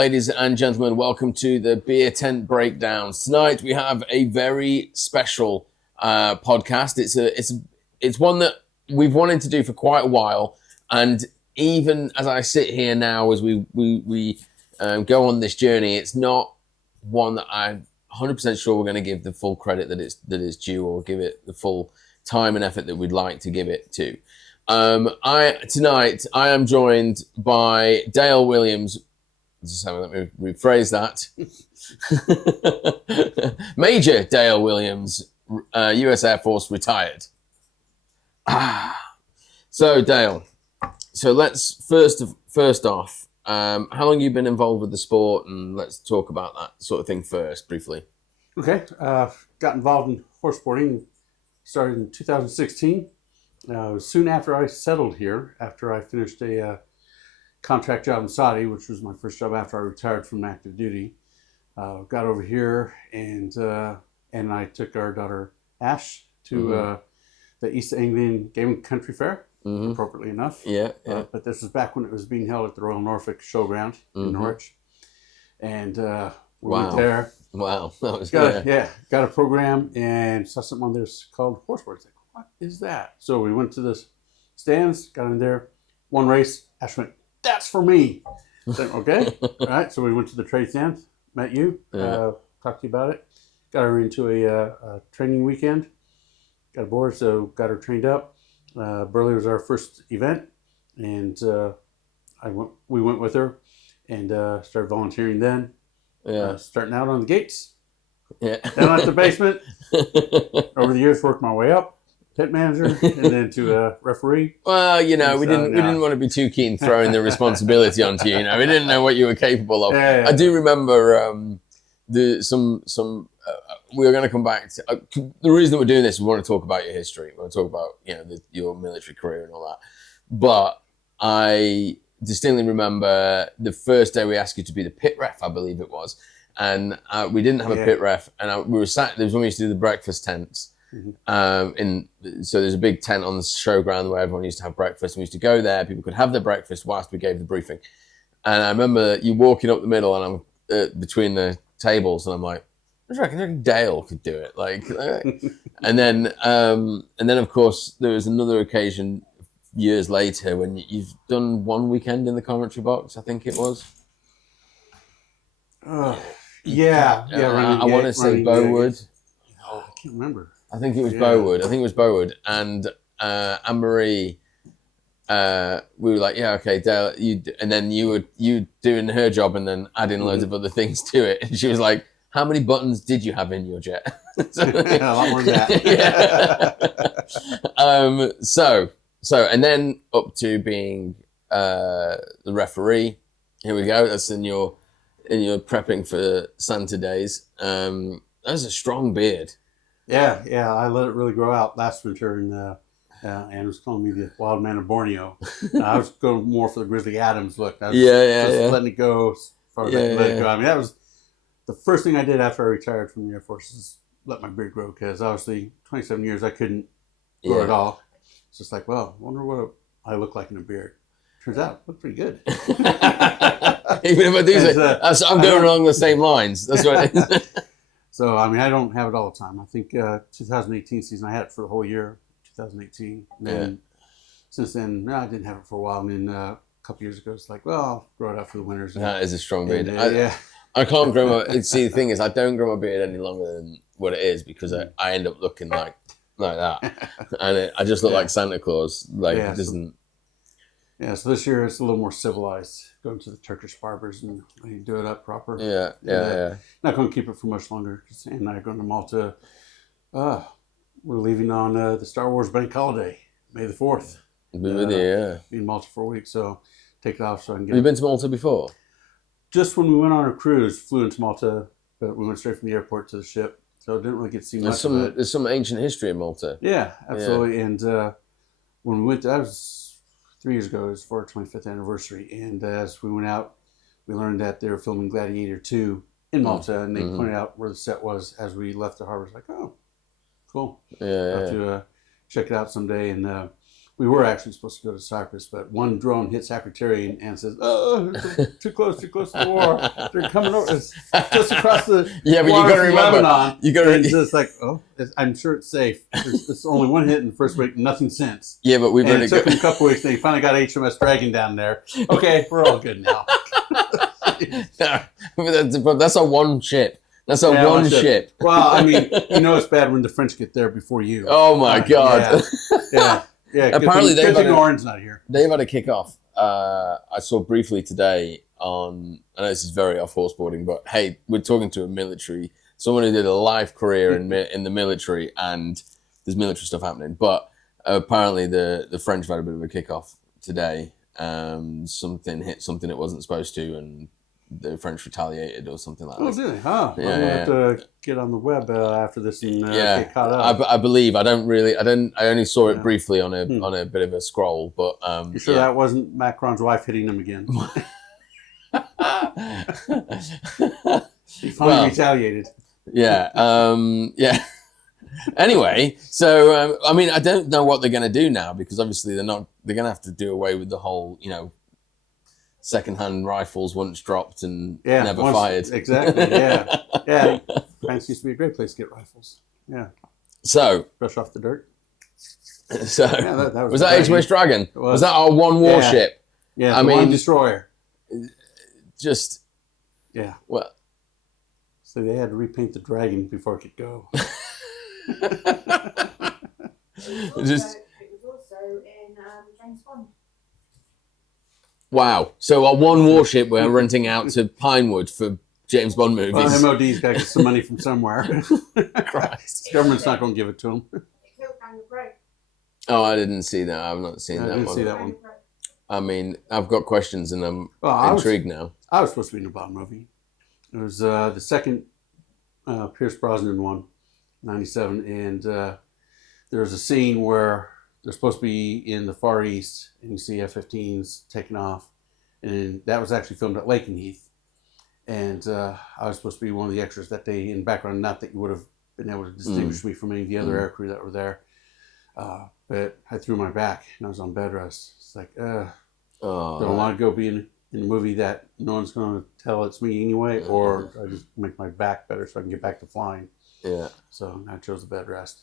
ladies and gentlemen. Welcome to the Beer Tent Breakdowns. Tonight we have a very special podcast. It's one that we've wanted to do for quite a while, and even as I sit here now, as we go on this journey, it's not one that I'm 100% sure we're going to give the full credit that is due, or give it the full time and effort that we'd like to give it to. Tonight I am joined by Dale Williams. Let me rephrase that. Major Dale Williams, US Air Force retired. So Dale, let's first off, how long have you been involved with the sport, and let's talk about that sort of thing first, briefly. Okay, got involved in horseboarding, started in 2016. Soon after I settled here, after I finished a contract job in Saudi, which was my first job after I retired from active duty. Got over here, and I took our daughter Ash to the East Anglian Game Country Fair, appropriately enough. Yeah. But this was back when it was being held at the Royal Norfolk Showground in Norwich. And we went there. Wow. That was got a program and saw something on there called Horseboarding. Like, what is that? So we went to the stands, got in there, one race. Ash went, "That's for me." I said, okay. All right. So we went to the trade stand, met you, talked to you about it, got her into a training weekend, got aboard, so got her trained up. Burley was our first event, and we went with her and started volunteering then. Starting out on the gates, down at the basement. Over the years, worked my way up, pit manager, and then to a referee. Well, we didn't want to be too keen throwing the responsibility onto you. We didn't know what you were capable of. I do remember we were going to come back to the reason that we're doing this. We want to talk about your history. We want to talk about your military career and all that. But I distinctly remember the first day we asked you to be the pit ref, I believe it was, and we didn't have a pit ref, and we were sat. There was when we used to do the breakfast tents. So there's a big tent on the showground where everyone used to have breakfast, and we used to go there. People could have their breakfast whilst we gave the briefing. And I remember you walking up the middle, and I'm between the tables, and I'm like, I reckon Dale could do it. And then of course there was another occasion years later when you've done one weekend in the commentary box, I think it was. I want to say Bowood. I can't remember. I think it was Bowood. And Anne-Marie, we were like, okay, Dale, and then you doing her job and then adding loads of other things to it. And she was like, how many buttons did you have in your jet? A lot more than that. So, and then up to being the referee. Here we go. That's in your prepping for Santa days. That was a strong beard. Yeah. I let it really grow out last winter, and Anne was calling me the wild man of Borneo. I was going more for the Grizzly Adams look. I was letting it go as far as I could let it go. I mean, that was the first thing I did after I retired from the Air Force, is let my beard grow, because obviously 27 years I couldn't grow at all. It's just like, well, I wonder what I look like in a beard. Turns out, I look pretty good. Even if I do say, I'm going along the same lines. That's right. So, I mean, I don't have it all the time. I think 2018 season, I had it for the whole year, 2018. And then since then, I didn't have it for a while. And then a couple years ago, it's like, well, I'll grow it out for the winters. That is a strong beard. I can't grow my... See, the thing is, I don't grow my beard any longer than what it is, because I end up looking like that. And I just look like Santa Claus. It doesn't... So this year it's a little more civilized. Going to the Turkish barbers and do it up proper. Not going to keep it for much longer. Ann and I are going to Malta. We're leaving on the Star Wars bank holiday, May the 4th. Be in Malta for a week, so take it off so I can get... Have you been to Malta before? Just when we went on our cruise, flew into Malta, but we went straight from the airport to the ship, so didn't really get to see much of it. There's some ancient history in Malta. Yeah, absolutely. Yeah. And when we went, that was 3 years ago, it was for our 25th anniversary, and as we went out, we learned that they were filming Gladiator 2 in Malta, and they pointed out where the set was as we left the harbor. It's like, oh, cool. I'll have to check it out someday. And we were actually supposed to go to Cyprus, but one drone hit Secretariat and says, "Oh, too close to the war. They're coming over. It's just across the yeah." But you got to remember, Lebanon." you got to. It's just like, I'm sure it's safe. There's only one hit in the first week, nothing since. Yeah, but we've and it took them a couple weeks. They finally got HMS Dragon down there. Okay, we're all good now. No, but that's a one ship. That's a one ship. Well, I mean, it's bad when the French get there before you. Oh my God. Yeah. Apparently Orange not here. They've had a kickoff. I saw briefly today on. I know this is very off horseboarding, but hey, we're talking to a military, someone who did a life career in the military, and there's military stuff happening. But apparently, the French had a bit of a kickoff today. Something hit something it wasn't supposed to, and the French retaliated or something like that. Oh, did they? Huh. Yeah, I'm gonna have to get on the web after this and get caught up. I believe. I only saw it briefly on a bit of a scroll, but you sure that wasn't Macron's wife hitting him again? He finally retaliated. Yeah. Yeah. Anyway, so I mean, I don't know what they're going to do now, because obviously they're going to have to do away with the whole, second-hand rifles once dropped and never fired. Exactly. Yeah. France used to be a great place to get rifles. Yeah. So brush off the dirt. So that was that HMS Dragon? Was that our one warship? Yeah. I mean, one destroyer. Just Well. So they had to repaint the Dragon before it could go. It was also in James Bond. Wow. So our one warship we're renting out to Pinewood for James Bond movies. Well, MOD's got to get some money from somewhere. Christ. The government's not going to give it to them. It killed Daniel Craig. Oh, I didn't see that. I've not seen that one. I didn't see that one. I mean, I've got questions and I'm intrigued now. I was supposed to be in a Bond movie. It was the second Pierce Brosnan one, 97, and there was a scene where they're supposed to be in the Far East, and you see F-15s taking off, and that was actually filmed at Lakenheath, and I was supposed to be one of the extras that day in the background. Not that you would have been able to distinguish me from any of the other aircrew that were there, but I threw my back and I was on bed rest. It's like, don't want to go be in a movie that no one's going to tell it's me anyway, or I just make my back better so I can get back to flying. Yeah. So I chose the bed rest.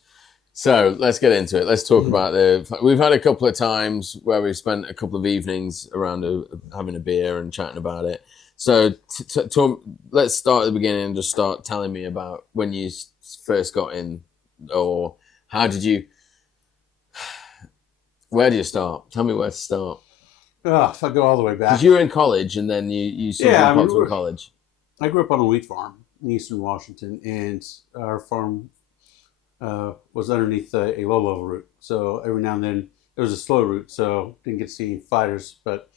So let's get into it. Let's talk about we've had a couple of times where we've spent a couple of evenings around having a beer and chatting about it. So let's start at the beginning and just start telling me about when you first got in, or where do you start? Tell me where to start. If I go all the way back. Because you were in college and then you sort of popped to college. I grew up on a wheat farm in eastern Washington, and our farm was underneath a low-level route. So every now and then, it was a slow route, so didn't get to see fighters, but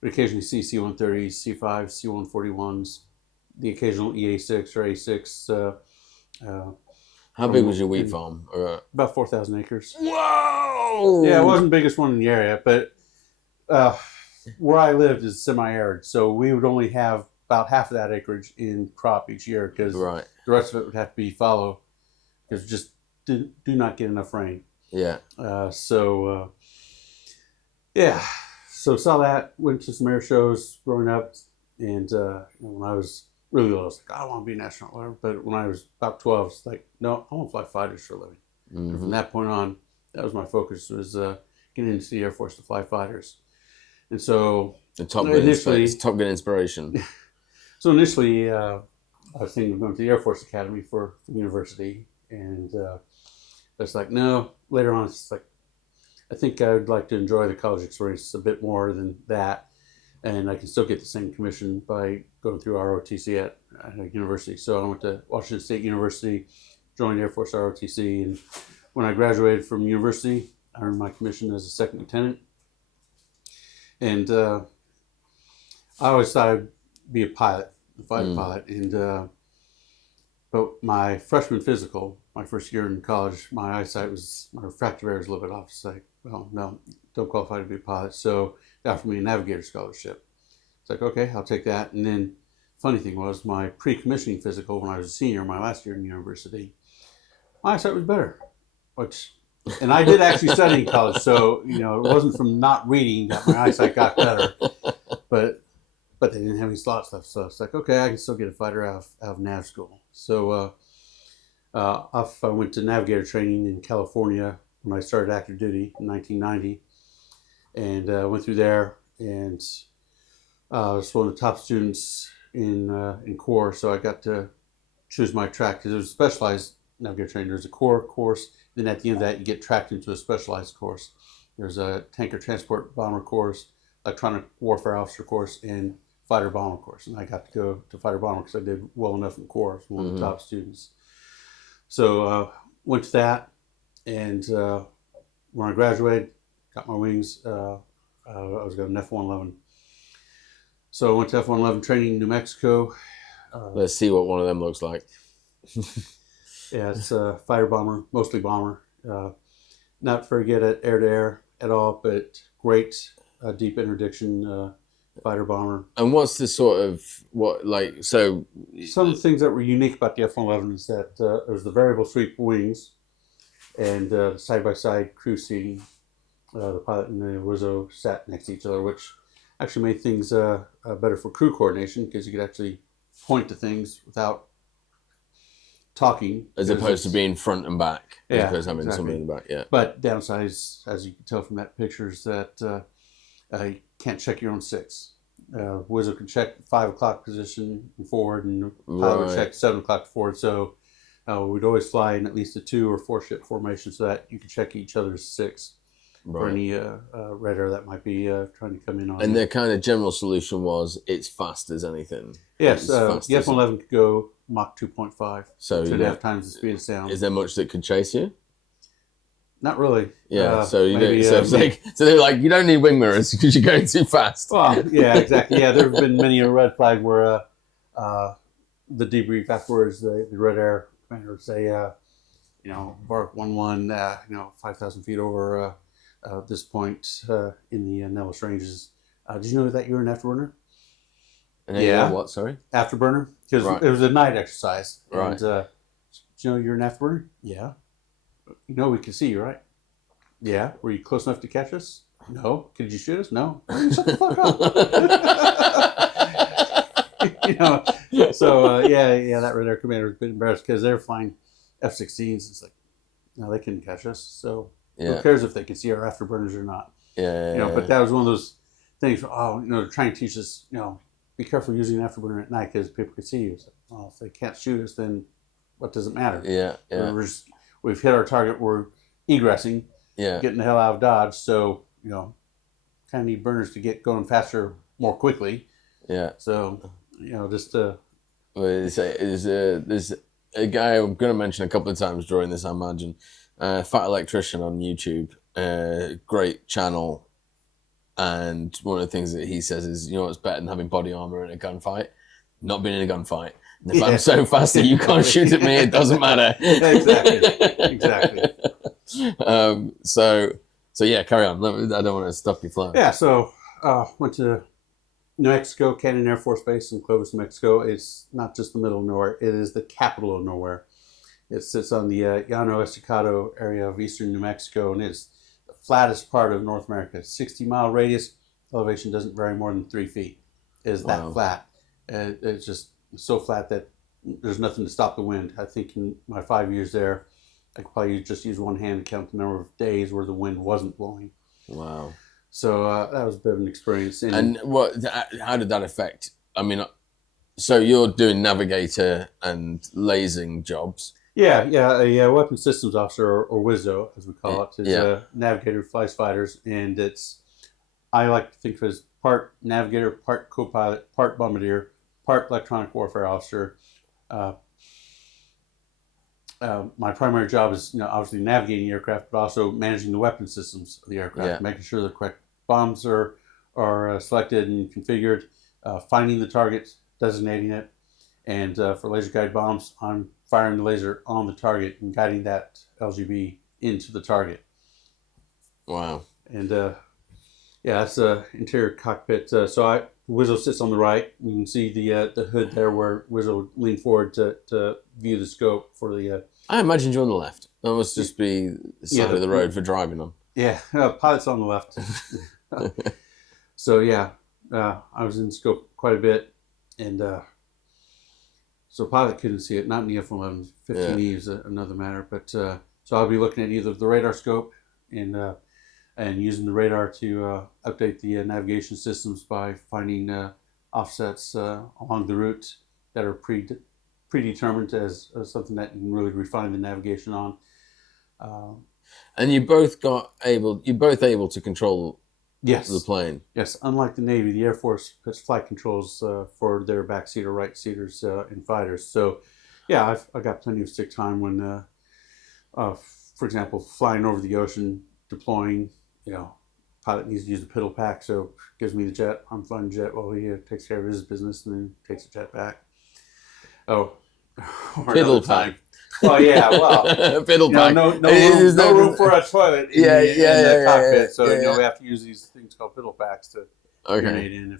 would occasionally see C-130s, C-5s, C-141s, the occasional EA-6 or A-6. How big was your wheat farm? About 4,000 acres. Whoa! Yeah, it wasn't the biggest one in the area, but where I lived is semi-arid, so we would only have about half of that acreage in crop each year, because the rest of it would have to be fallow, because we just do not get enough rain. Yeah. So saw that, went to some air shows growing up, and when I was really little, I was like, I want to be an astronaut, but when I was about 12, it's like, no, I want to fly fighters for a living. Mm-hmm. And from that point on, that was my focus, was getting into the Air Force to fly fighters. And so Top Gun inspiration. So initially, I was thinking of going to the Air Force Academy for university, and it's like, no. Later on, it's like, I think I would like to enjoy the college experience a bit more than that, and I can still get the same commission by going through ROTC at a university. So I went to Washington State University, joined Air Force ROTC, and when I graduated from university, I earned my commission as a second lieutenant. And I always thought I'd be a pilot, a fighter pilot. And but my freshman physical, my first year in college, my refractive error was a little bit off. It's like, well, no, don't qualify to be a pilot. So they offered me a navigator scholarship. It's like, okay, I'll take that. And then funny thing was, my pre-commissioning physical when I was a senior, my last year in university, my eyesight was better, which And I did actually study in college, so it wasn't from not reading that my eyesight got better. But they didn't have any slot stuff, so it's like, okay, I can still get a fighter out of nav school. So I went to navigator training in California when I started active duty in 1990, and went through there, and I was one of the top students in Corps, so I got to choose my track because it was specialized navigator training. There's a core course, then at the end of that you get tracked into a specialized course. There's a tanker transport bomber course, electronic warfare officer course, and fighter bomber course. And I got to go to fighter bomber because I did well enough in Corps, one of the top students. So went to that, and when I graduated, got my wings, I was going to F-111. So I went to F-111 training in New Mexico. Let's see what one of them looks like. Yeah, it's a fighter bomber, mostly bomber. Not very good at air-to-air at all, but great deep interdiction fighter bomber. And what's the sort of, so... Some of the things that were unique about the F-111 is that it was the variable sweep wings and side-by-side crew seating. The pilot and the Wizzo sat next to each other, which actually made things better for crew coordination because you could actually point to things without talking. As opposed to being front and back. Yeah, as opposed to having exactly. somebody in the back, yeah. But downsides, as you can tell from that picture, is that you can't check your own six. Wizzo can check 5 o'clock position and forward, and the pilot would check 7 o'clock forward. So we'd always fly in at least a 2 or 4 ship formation so that you could check each other's six. Right. For any radar that might be trying to come in on. And the kind of general solution was it's fast as anything. Yes, the F-111 could go Mach 2.5, so 2.5 times the speed of sound. Is there much that could chase you? Not really. Yeah, so you maybe, so they're like, you don't need wing mirrors because you're going too fast. Well, yeah, exactly. Yeah, there have been many a red flag where the debrief afterwards, the Red Air commander would say, Bark 1-1, 5,000 feet over this point in the Nellis Ranges. Did you know that you were an afterburner? Yeah. What, sorry? Afterburner. Because it was a night exercise. Right. And, did you know you're an afterburner? Yeah. You know we can see you, right? Yeah. Were you close enough to catch us? No. Could you shoot us? No. Shut the fuck up. So, that Red Air commander was a bit embarrassed because they're flying F-16s. It's like, no, they couldn't catch us. So, who cares if they can see our afterburners or not? But that was one of those things. They're trying to teach us. Be careful using an afterburner at night because people can see you. So, well, if they can't shoot us, then what does it matter? Yeah. We've hit our target. We're egressing. Yeah. Getting the hell out of Dodge. So kind of need burners to get going faster, more quickly. Yeah. So just. There's a guy I'm going to mention a couple of times during this, I imagine. Fat Electrician on YouTube, great channel, and one of the things that he says is, what's better than having body armor in a gunfight? Not being in a gunfight. And if I'm so fast that you can't shoot at me, it doesn't matter. Exactly. So yeah, carry on. I don't want to stop you flying. Yeah, so went to New Mexico, Canyon Air Force Base in Clovis, New Mexico. It's not just the middle of nowhere. It is the capital of nowhere. It sits on the Llano Estacado area of eastern New Mexico, and it's the flattest part of North America. 60-mile radius, elevation doesn't vary more than 3 feet. It is that flat. It's just so flat that there's nothing to stop the wind. I think in my 5 years there, I could probably just use one hand to count the number of days where the wind wasn't blowing. Wow. So that was a bit of an experience. And how did that affect? I mean, so you're doing navigator and lasing jobs. Yeah, a weapons systems officer, or WISO, as we call it, is a navigator who flies fighters, and I like to think of it as part navigator, part co-pilot, part bombardier, part electronic warfare officer. My primary job is, obviously navigating the aircraft, but also managing the weapon systems of the aircraft, making sure the correct bombs are selected and configured, finding the target, designating it, and for laser guide bombs, I'm firing the laser on the target and guiding that LGB into the target. Wow. And Yeah, that's the interior cockpit. Wizzo sits on the right. You can see the hood there where Wizzo leaned forward to view the scope for the. I imagined you on the left. That must just be the side of the road for driving on. Yeah, pilot's on the left. So yeah, I was in the scope quite a bit, and so pilot couldn't see it. Not in the F-11. 15E is another matter, but so I'll be looking at either the radar scope and using the radar to update the navigation systems by finding offsets along the route that are predetermined as something that you can really refine the navigation on. And you're both able to control the plane. Yes, unlike the Navy, the Air Force has flight controls for their backseat or right seaters in fighters. So, yeah, I got plenty of stick time when, for example, flying over the ocean, deploying. Pilot needs to use the piddle pack, so gives me the jet. I'm flying the jet while he takes care of his business and then takes the jet back. Oh, piddle pack. Well, yeah, well, piddle pack. No room for a toilet in the cockpit, so we have to use these things called piddle packs to urinate in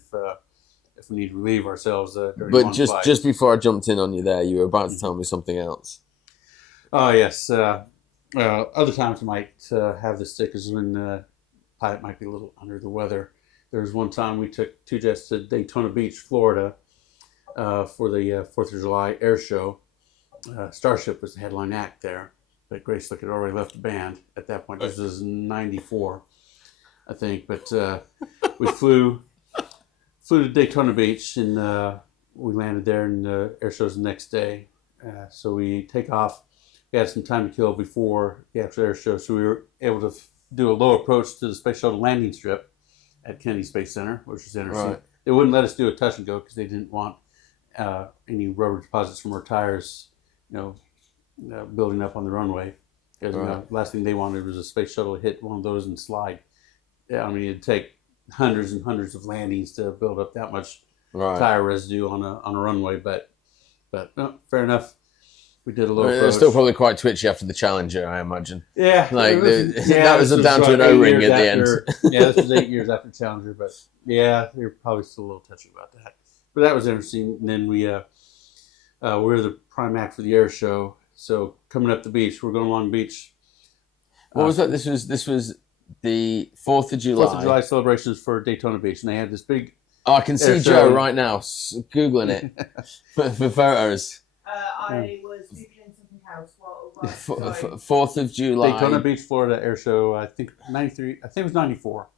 if we need to relieve ourselves during But one just flight. just before I jumped in on you there, you were about to tell me something else. Oh yes, other times I might have the stick is when pilot might be a little under the weather. There was one time we took 2 jets to Daytona Beach, Florida, for the 4th of July air show. Starship was the headline act there, but Grace Lick had already left the band at that point. This was 94, I think. But we flew to Daytona Beach, and we landed there, and the air show's the next day. So we take off. We had some time to kill before the actual air show, so we were able to do a low approach to the Space Shuttle landing strip at Kennedy Space Center, which was interesting. Right. They wouldn't let us do a touch and go because they didn't want any rubber deposits from our tires, building up on the runway. Because last thing they wanted was a space shuttle to hit one of those and slide. Yeah, I mean, it'd take hundreds and hundreds of landings to build up that much tire residue on a runway. But no, fair enough. We did a little. They're still probably quite twitchy after the Challenger, I imagine. Yeah, that was down to an O-ring at the end. Yeah, this was 8 years after Challenger, but yeah, they're probably still a little touchy about that. But that was interesting. And then we were the prime act for the air show. So coming up the beach, we're going along the beach. What was that? This was the 4th of July. 4th of July celebrations for Daytona Beach, and they had this big. Oh, I can see Joe right now googling it for photos. I was googling something else. 4th of July. Daytona Beach, Florida air show. I think 93. I think it was 94.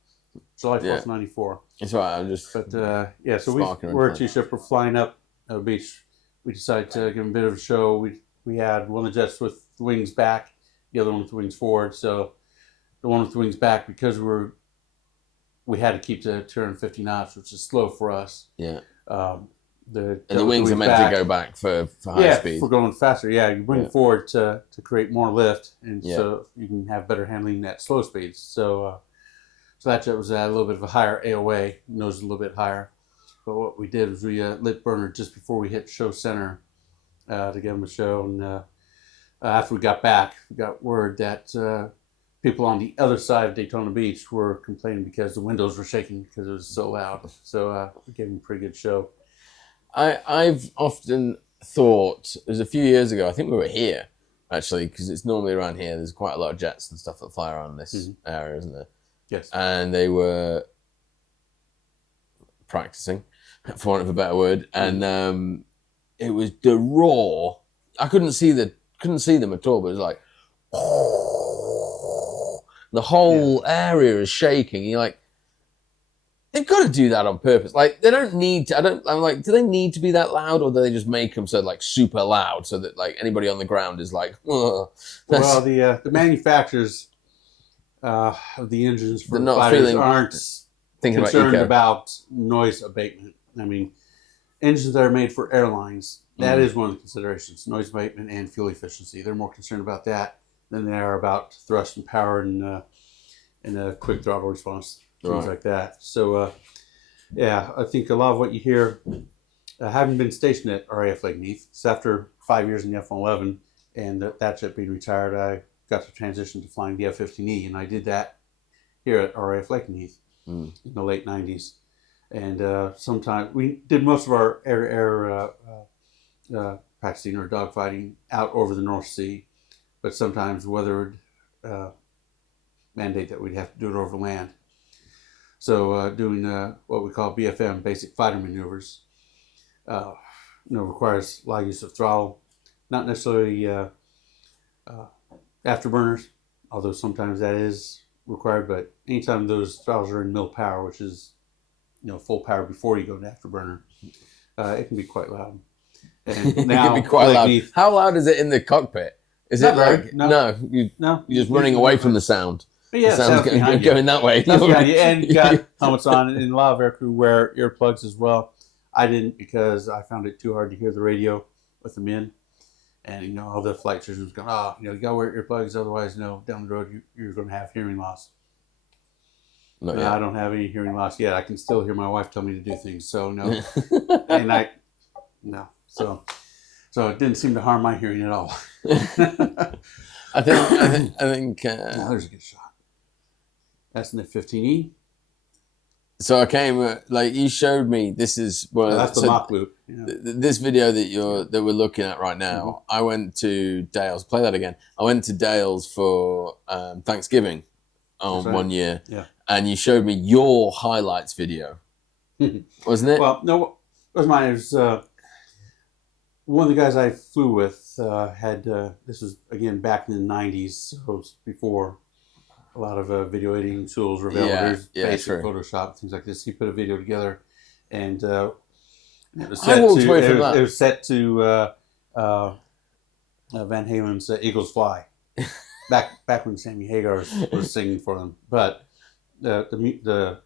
July 4th, 94. That's right. I'm just. But so we're a 2-ship. We're flying up the beach. We decided to give them a bit of a show. We had one of the jets with the wings back, the other one with the wings forward. So the one with the wings back, because we had to keep to 250 knots, which is slow for us. Yeah. The wings are meant to go back for high speed. Yeah, for going faster. Yeah, you bring it forward to create more lift, and so you can have better handling at slow speeds. So that jet was at a little bit of a higher AOA, nose a little bit higher. But what we did was we lit burner just before we hit show center to give them a show. And after we got back, we got word that people on the other side of Daytona Beach were complaining because the windows were shaking because it was so loud. So we gave them a pretty good show. I've often thought, it was a few years ago, I think we were here, actually, because it's normally around here. There's quite a lot of jets and stuff that fly around this area, isn't there? Yes. And they were practicing, for want of a better word, and it was the roar. I couldn't see them at all, but it was like, the whole area is shaking. You're like, they've got to do that on purpose. Like, they don't need to. I'm like, do they need to be that loud, or do they just make them so like super loud so that like anybody on the ground is like, oh. Well, the manufacturers of the engines for fighters aren't concerned about noise abatement. I mean, engines that are made for airlines, that is one of the considerations: noise abatement and fuel efficiency. They're more concerned about that than they are about thrust and power and a quick throttle response. Things like that. So, I think a lot of what you hear, having been stationed at RAF Lake Neath, it's after 5 years in the F-11 and that jet being retired, I got to transition to flying the F-15E, and I did that here at RAF Lake Neath. in the late 90s. And sometimes we did most of our air-to-air practicing or dogfighting out over the North Sea, but sometimes weather would mandate that we'd have to do it over land. So doing what we call BFM, basic fighter maneuvers, requires a lot of use of throttle, not necessarily afterburners, although sometimes that is required. But anytime those throttles are in mill power, which is full power before you go to afterburner, it can be quite loud. And now, it can be quite loud. How loud is it in the cockpit? Is it like you're just running away from the sound? But yeah, the sound's going that way. And you got helmets on, and a lot of aircrew wear earplugs as well. I didn't, because I found it too hard to hear the radio with them in. And all the flight surgeons going, you gotta wear earplugs, otherwise, down the road you're going to have hearing loss. No, I don't have any hearing loss yet. I can still hear my wife tell me to do things, so no. And so it didn't seem to harm my hearing at all. I think. There's a good shot. That's an F-15E. So I came, you showed me. This is that's the mock loop. This video that we're looking at right now. I went to Dale's. Play that again. I went to Dale's for Thanksgiving one year. Yeah. And you showed me your highlights video, wasn't it? Well, no, it was mine. It was one of the guys I flew with had. This was again back in the '90s, so it was before a lot of video editing tools were available. There's basic Photoshop, things like this. He put a video together, and it was set to Van Halen's "Eagles Fly," back when Sammy Hagar was singing for them. But the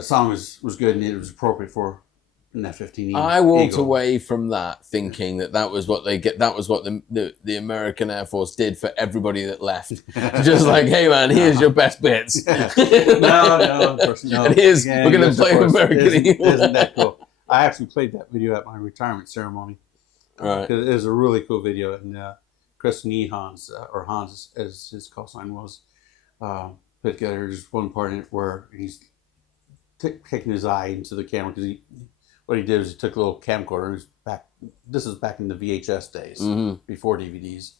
song was good, and it was appropriate for an F-15E. I walked away from that thinking that was what they get. That was what the American Air Force did for everybody that left. Just like, hey man, here's your best bits. No, of course no. And we're going to play American Eagle. Isn't that cool? I actually played that video at my retirement ceremony. Right. It was a really cool video, and Chris Hans, or Hans as his call sign was, put together just one part in it where he's taking his eye into the camera, because what he did was he took a little camcorder. This is back in the VHS days, before DVDs,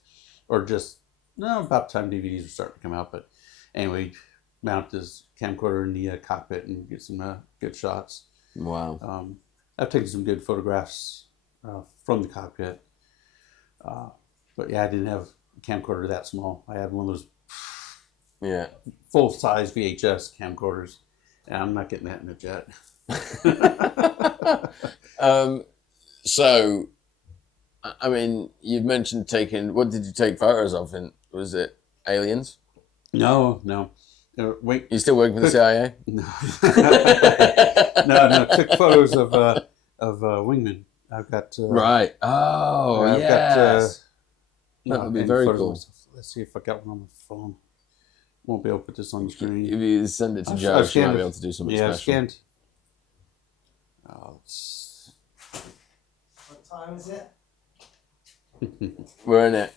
or just about the time DVDs were starting to come out. But anyway, mount this camcorder in the cockpit and get some good shots. Wow. I've taken some good photographs from the cockpit. But yeah, I didn't have a camcorder that small. I had one of those full-size VHS camcorders, and I'm not getting that in a jet. So, I mean, you've mentioned what did you take photos of? Was it aliens? No. You still working for the CIA? No. No. Took photos of wingmen. I've got right. Oh, I've got that would be very cool. Let's see if I got one on my phone. Won't be able to put this on the screen. If you send it to Joe, she might be able to do something special. Scanned. What time is it? We're in it.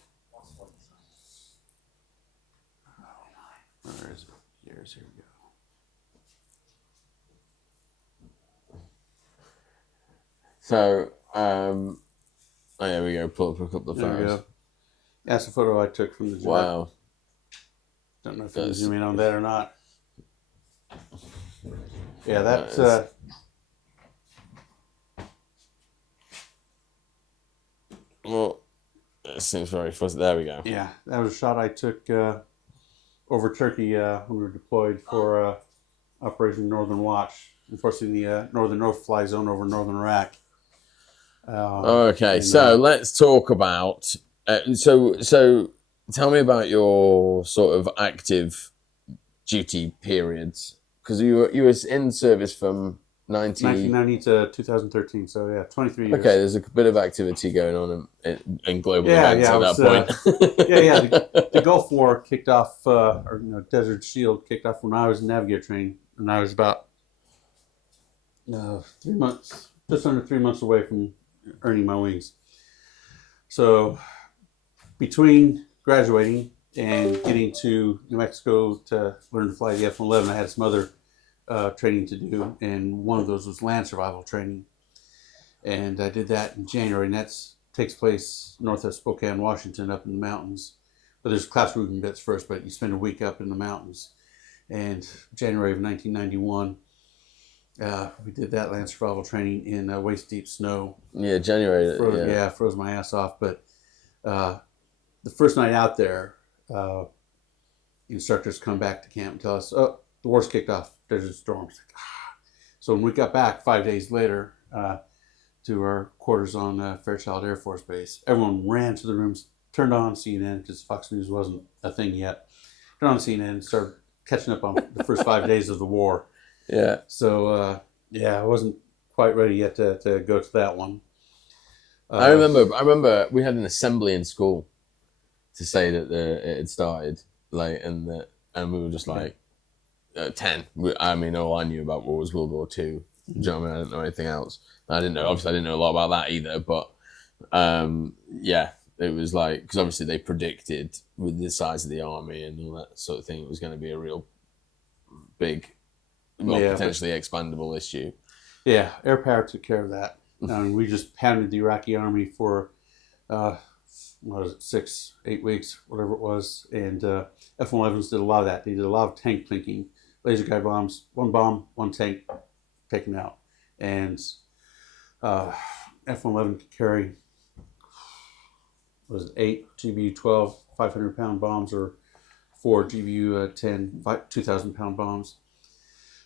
Where is it? Here we go. So, there we go. Pull up a couple of There we photos. go. That's a photo I took from the jet. Wow. Don't know if you can zoom in on that or not. Yeah, that's well, it seems very fuzzy. There we go. Yeah, that was a shot I took over Turkey when we were deployed for Operation Northern Watch. Unfortunately, the Northern No-Fly Zone over Northern Iraq. Okay, so let's talk about. So tell me about your sort of active duty periods, because you were in service from 1990 to 2013. So yeah, 23 years. Okay, there's a bit of activity going on in global events at that point. The Gulf War kicked off, or Desert Shield kicked off when I was in navigator training, and I was about 3 months, just under 3 months away from earning my wings. So between graduating and getting to New Mexico to learn to fly the F-111, I had some other training to do, and one of those was land survival training. And I did that in January, and that takes place north of Spokane, Washington, up in the mountains. But there's classroom bits first, but you spend a week up in the mountains. And January of 1991, we did that land survival training in waist-deep snow. Yeah, January. Froze my ass off. But the first night out there, the instructors come back to camp and tell us, oh, the war's kicked off. There's a storm. So when we got back 5 days later to our quarters on Fairchild Air Force Base, everyone ran to the rooms, turned on CNN, because Fox News wasn't a thing yet. Turned on CNN and started catching up on the first 5 days of the war. Yeah. So, I wasn't quite ready yet to go to that one. I remember we had an assembly in school to say that it had started, like, and we were just like 10. I mean, all I knew about was World War II. Do you know what I mean? I didn't know anything else. Obviously, I didn't know a lot about that either. But it was like, because obviously they predicted with the size of the army and all that sort of thing, it was going to be a real big, potentially expandable issue. Yeah, air power took care of that. We just pounded the Iraqi army for, 6-8 weeks, whatever it was. And F-111s did a lot of that. They did a lot of tank plinking, laser guide bombs, one bomb, one tank taken out. And F-111 could carry, 8 GBU-12 500-pound bombs or 4 GBU-10 2,000-pound bombs.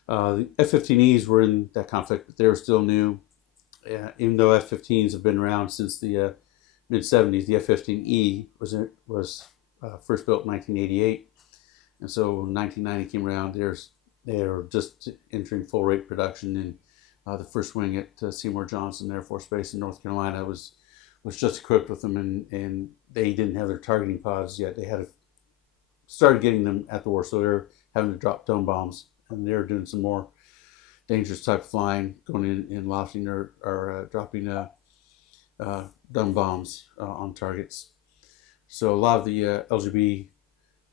The F-15Es were in that conflict, but they were still new. Even though F-15s have been around since the mid-70s, the F-15E was first built in 1988. And so when 1990 came around, they were just entering full-rate production. And the first wing at Seymour Johnson Air Force Base in North Carolina was just equipped with them, and they didn't have their targeting pods yet. They had started getting them at the war, so they're having to drop dome bombs, and they're doing some more dangerous type of flying, going in lofting or dropping dome bombs on targets. So a lot of the LGB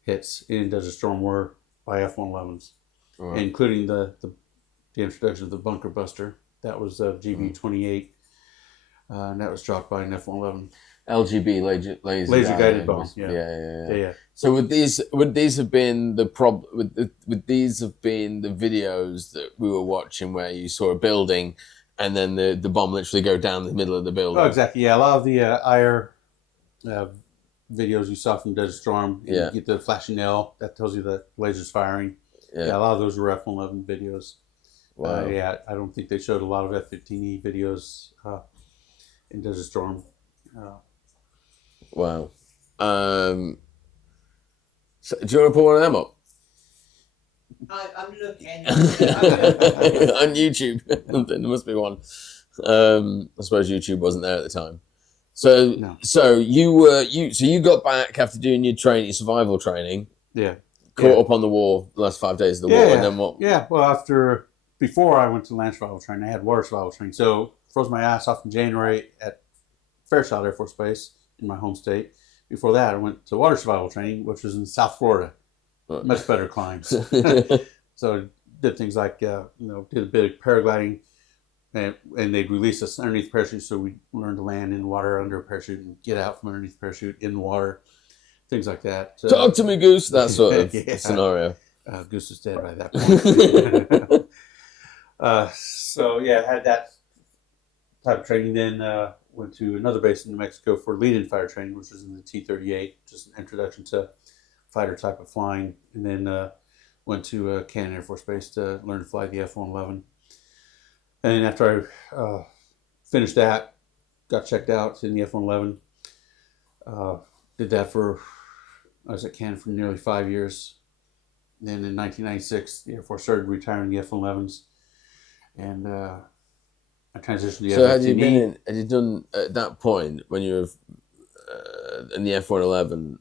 hits in Desert Storm were by F-111s, including the introduction of the bunker buster. That was GBU-28, and that was dropped by an F-111. LGB, laser guided bomb. Yeah. So would these have been the would these have been the videos that we were watching where you saw a building and then the bomb literally go down the middle of the building? Oh, exactly. Yeah, a lot of the IR videos you saw from Desert Storm, you get the flashing L that tells you the laser's firing. Yeah, a lot of those were F-111 videos. Wow. I don't think they showed a lot of F-15E videos in Desert Storm. Wow. So do you want to put one of them up? I'm looking. On YouTube. There must be one. I suppose YouTube wasn't there at the time. So No. So you got back after doing your survival training. Yeah. Caught up on the war, the last 5 days of the war, and then what? Yeah, well, before I went to land survival training, I had water survival training. So froze my ass off in January at Fairchild Air Force Base in my home state. Before that, I went to water survival training, which was in South Florida. Much better climbs. So did things like, did a bit of paragliding, and they'd release us underneath the parachute, so we learned to land in the water under a parachute and get out from underneath the parachute in the water, things like that. Talk to me, Goose, that sort of scenario. Goose is dead by that point. I had that type of training. Then went to another base in New Mexico for lead-in fighter training, which was in the T-38, just an introduction to fighter type of flying. And then went to Cannon Air Force Base to learn to fly the F-111. And after I finished that, got checked out in the F-111. Did that I was at Cannon for nearly 5 years. Then in 1996, the Air Force started retiring the F-111s. And I transitioned to the F-15E. So had you done, at that point, when you were in the F-111,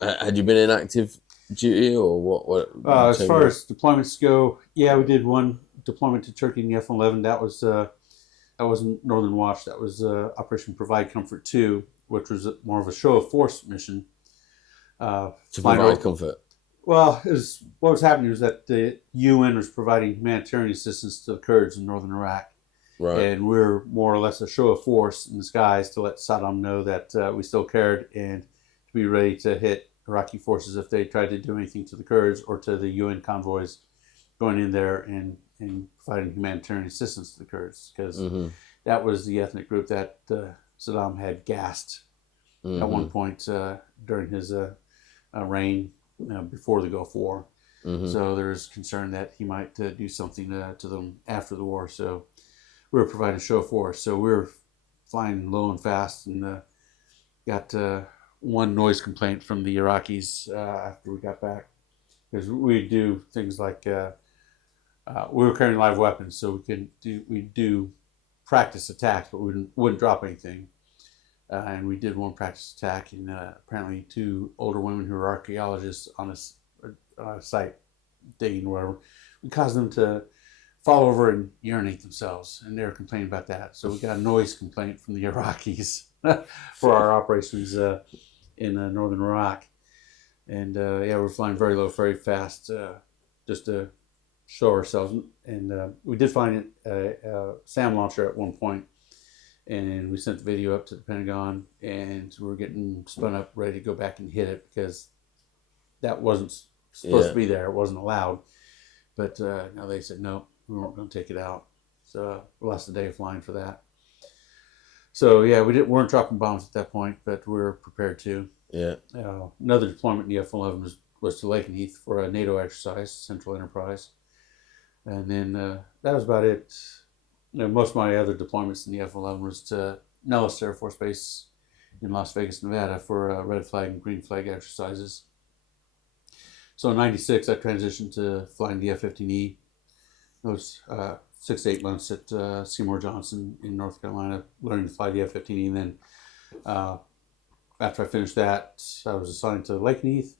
had you been in active duty or what as far as deployments go, we did one deployment to Turkey in the F-111. That was Northern Watch. That was Operation Provide Comfort 2, which was more of a show of force mission. To provide comfort. Well, what was happening was that the UN was providing humanitarian assistance to the Kurds in northern Iraq. Right. And we're more or less a show of force in the skies to let Saddam know that we still cared and to be ready to hit Iraqi forces if they tried to do anything to the Kurds or to the UN convoys going in there and providing humanitarian assistance to the Kurds, because that was the ethnic group that Saddam had gassed at one point during his reign before the Gulf War. So there's concern that he might do something to them after the war. So we were providing a show of force. So we were flying low and fast, and got one noise complaint from the Iraqis after we got back, because we do things like we were carrying live weapons, so we do practice attacks, but we wouldn't drop anything. And we did one practice attack, and apparently 2 older women who were archaeologists on a site digging or whatever, we caused them to fall over and urinate themselves, and they were complaining about that. So we got a noise complaint from the Iraqis for our operations in northern Iraq. And we're flying very low, very fast, just to show ourselves. And we did find a SAM launcher at one point, and we sent the video up to the Pentagon, and we were getting spun up, ready to go back and hit it, because that wasn't supposed to be there. It wasn't allowed. But now they said, no, we weren't going to take it out. So we lost a day of flying for that. So yeah, we weren't dropping bombs at that point, but we were prepared to. Yeah. Another deployment in the F-11 was to Lakenheath for a NATO exercise, Central Enterprise. And then that was about it. Most of my other deployments in the F-11 was to Nellis Air Force Base in Las Vegas, Nevada for red flag and green flag exercises. So in '96, I transitioned to flying the F-15E. It was 6 to 8 months at Seymour Johnson in North Carolina, learning to fly the F-15E. And then after I finished that, I was assigned to Lakenheath.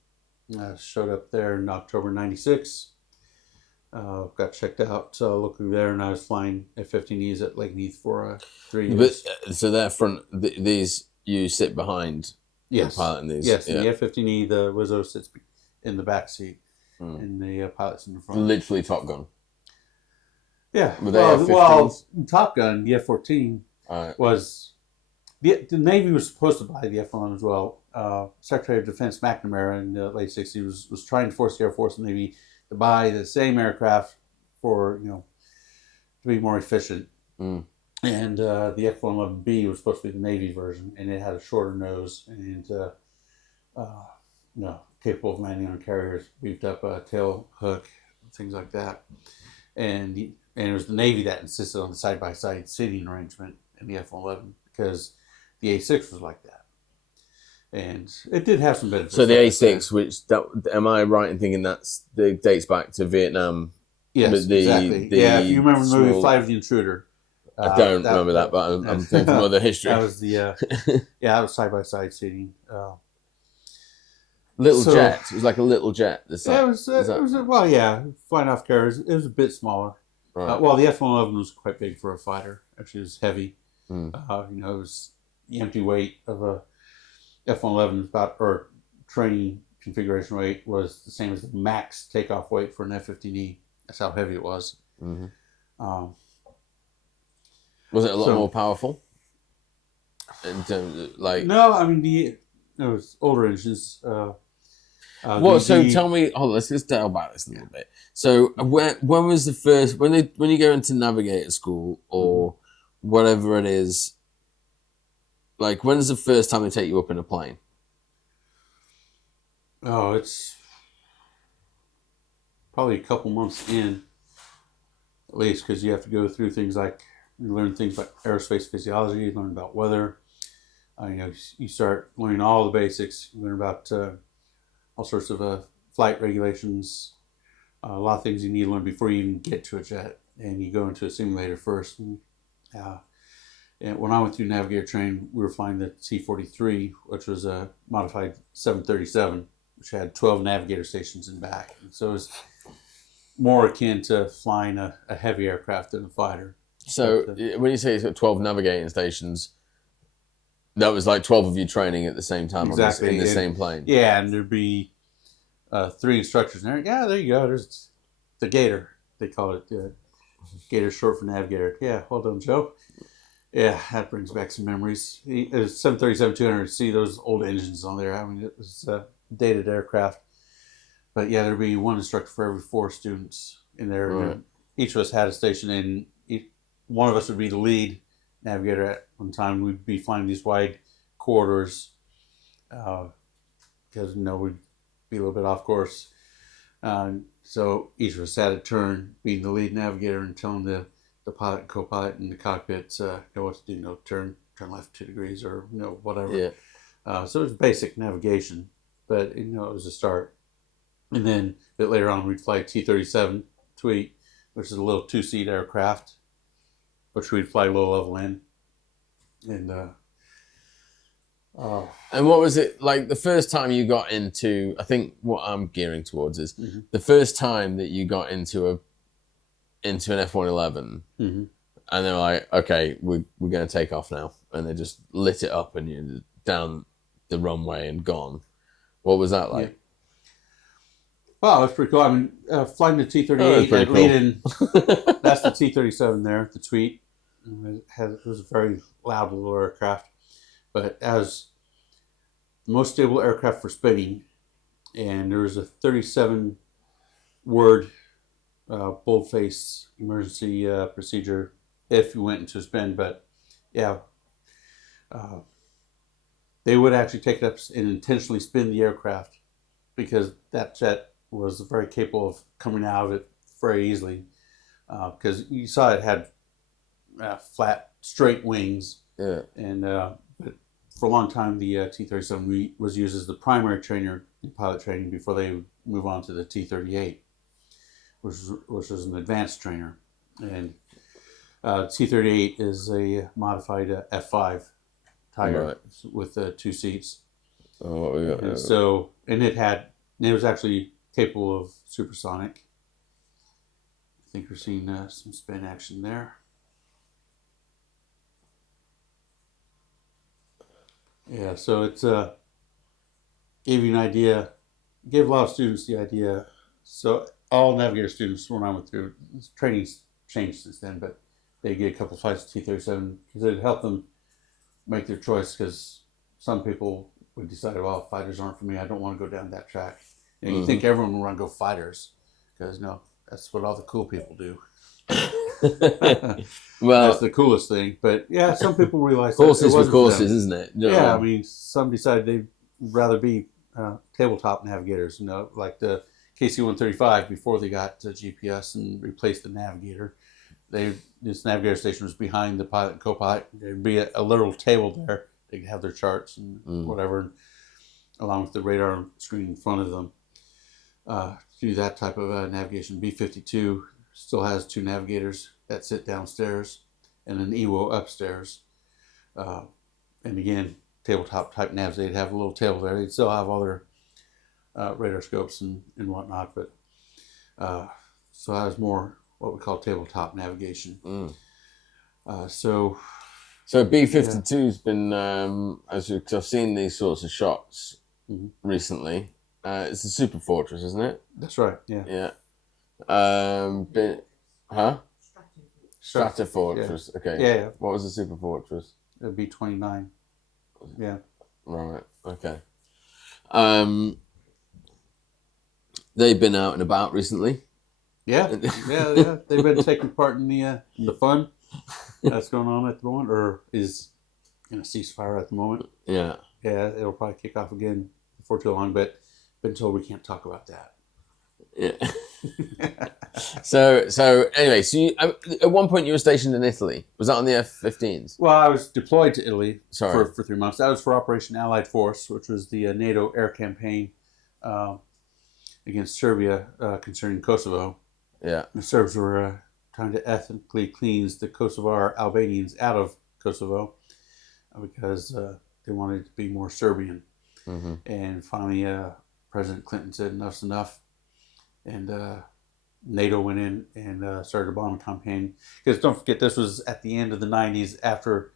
I showed up there in October '96. Got checked out locally there, and I was flying F-15Es at Lakenheath for 3 years. But so they're front. These you sit behind. Yes. Piloting these. Yes. Yeah. The F-15E, the Wizzo sits in the back seat, and the pilot's in the front. Literally Top Gun. Yeah. Were they F-15s? Top Gun, the F-14 was the Navy was supposed to buy the F-11 as well. Secretary of Defense McNamara in the late '60s was trying to force the Air Force and Navy to buy the same aircraft for, to be more efficient. And the F-11B was supposed to be the Navy version, and it had a shorter nose and capable of landing on carriers, beefed up tail hook, things like that. And it was the Navy that insisted on the side-by-side seating arrangement in the F-11, because the A-6 was like that. And it did have some benefits. So the A-6, am I right in thinking that dates back to Vietnam? Yes, exactly. If you remember the movie Flight of the Intruder. I don't remember that, but I'm thinking more of the history. That was that was side-by-side seating. Jet. It was like a little jet. It was flying off carriers. It was a bit smaller. Right. The F-11 was quite big for a fighter. Actually, it was heavy. It was the empty weight of a F-11 or training configuration weight was the same as the max takeoff weight for an F-15E. That's how heavy it was. Was it a lot more powerful? In terms of, no, I mean it was older engines. So tell me. Let's just delve about this a little bit. So when was the first when you go into navigator school or whatever it is? Like, when's the first time they take you up in a plane? Oh, it's probably a couple months in, at least, because you have to go through things like you learn things about aerospace physiology, you learn about weather. You start learning all the basics. You learn about all sorts of flight regulations, a lot of things you need to learn before you even get to a jet. And you go into a simulator first. And when I went through navigator training, we were flying the C-43, which was a modified 737, which had 12 navigator stations in the back. And so it was more akin to flying a heavy aircraft than a fighter. So when you say it's got 12 navigating stations, That was like 12 of you training at the same time Exactly. in the same plane. Yeah, and there'd be 3 instructors in there. Yeah, there you go. There's the Gator. They call it Gator, short for navigator. Yeah, well done, Joe. Yeah, that brings back some memories. It was 737-200. See those old engines on there. I mean, it was a dated aircraft. But yeah, there'd be 1 instructor for every 4 students in there. Right. And each of us had a station, and one of us would be the lead navigator at one time. We'd be flying these wide corridors because we'd be a little bit off course. So each of us had a turn, being the lead navigator and telling the pilot and co-pilot in the cockpit what to do. Turn left 2 degrees or whatever. Yeah. So it was basic navigation, but it was a start. And then a bit later on, we'd fly T-37 Tweet, which is a little 2-seat aircraft, which we'd fly low level in. And what was it like the first time you got into? I think what I'm gearing towards is the first time that you got into an F-111, and they were like, "Okay, we're going to take off now," and they just lit it up and you're down the runway and gone. What was that like? Yeah. Well, it was pretty cool. I mean, flying the T-38 at cool. lead-in, that's the T-37 there, the Tweet. It was a very loud little aircraft, but as the most stable aircraft for spinning, and there was a 37-word boldface emergency procedure if you went into a spin. But yeah, they would actually take it up and intentionally spin the aircraft because that jet was very capable of coming out of it very easily because you saw it had flat, straight wings. Yeah. And but for a long time, the T-37 was used as the primary trainer in pilot training before they would move on to the T-38, which was an advanced trainer. And T-38 is a modified F-5 Tiger with 2 seats. Oh, what we got? And it was actually capable of supersonic. I think we're seeing some spin action there. Yeah, so it's gave you an idea, gave a lot of students the idea. So all navigator students, when I went through, training's changed since then, but they get a couple of flights of T-37 because it helped them make their choice because some people would decide, well, fighters aren't for me. I don't want to go down that track. You think everyone would want to go fighters because, that's what all the cool people do. Well, that's the coolest thing. But yeah, some people realize horses with courses, isn't it? Yeah, I mean, some decided they'd rather be tabletop navigators, like the KC-135 before they got GPS and replaced the navigator. This navigator station was behind the pilot and co-pilot. There'd be a literal table there. They could have their charts and whatever, along with the radar screen in front of them. Do that type of navigation. B-52 still has 2 navigators that sit downstairs and an EWO upstairs. And again, tabletop type navs, they'd have a little table there. They'd still have all their radar scopes and whatnot, but so that was more what we call tabletop navigation. So B-52's been, as I've seen these sorts of shots recently. It's the Super Fortress, isn't it? That's right. Yeah. Yeah. Stratofortress. Yeah. Okay. Yeah. What was the Super Fortress? It'd be 29. Yeah. Right. Okay. They've been out and about recently. Yeah. They've been taking part in the fun that's going on at the moment, or is in a ceasefire at the moment. Yeah. Yeah. It'll probably kick off again before too long, but been told we can't talk about that. Yeah. So anyway, so you, at one point you were stationed in Italy. Was that on the F-15s? Well, I was deployed to Italy for 3 months. That was for Operation Allied Force, which was the NATO air campaign against Serbia concerning Kosovo. Yeah. The Serbs were trying to ethnically cleanse the Kosovar Albanians out of Kosovo because they wanted to be more Serbian. And finally, President Clinton said enough's enough. And NATO went in and started a bombing campaign. Because don't forget, this was at the end of the 90s after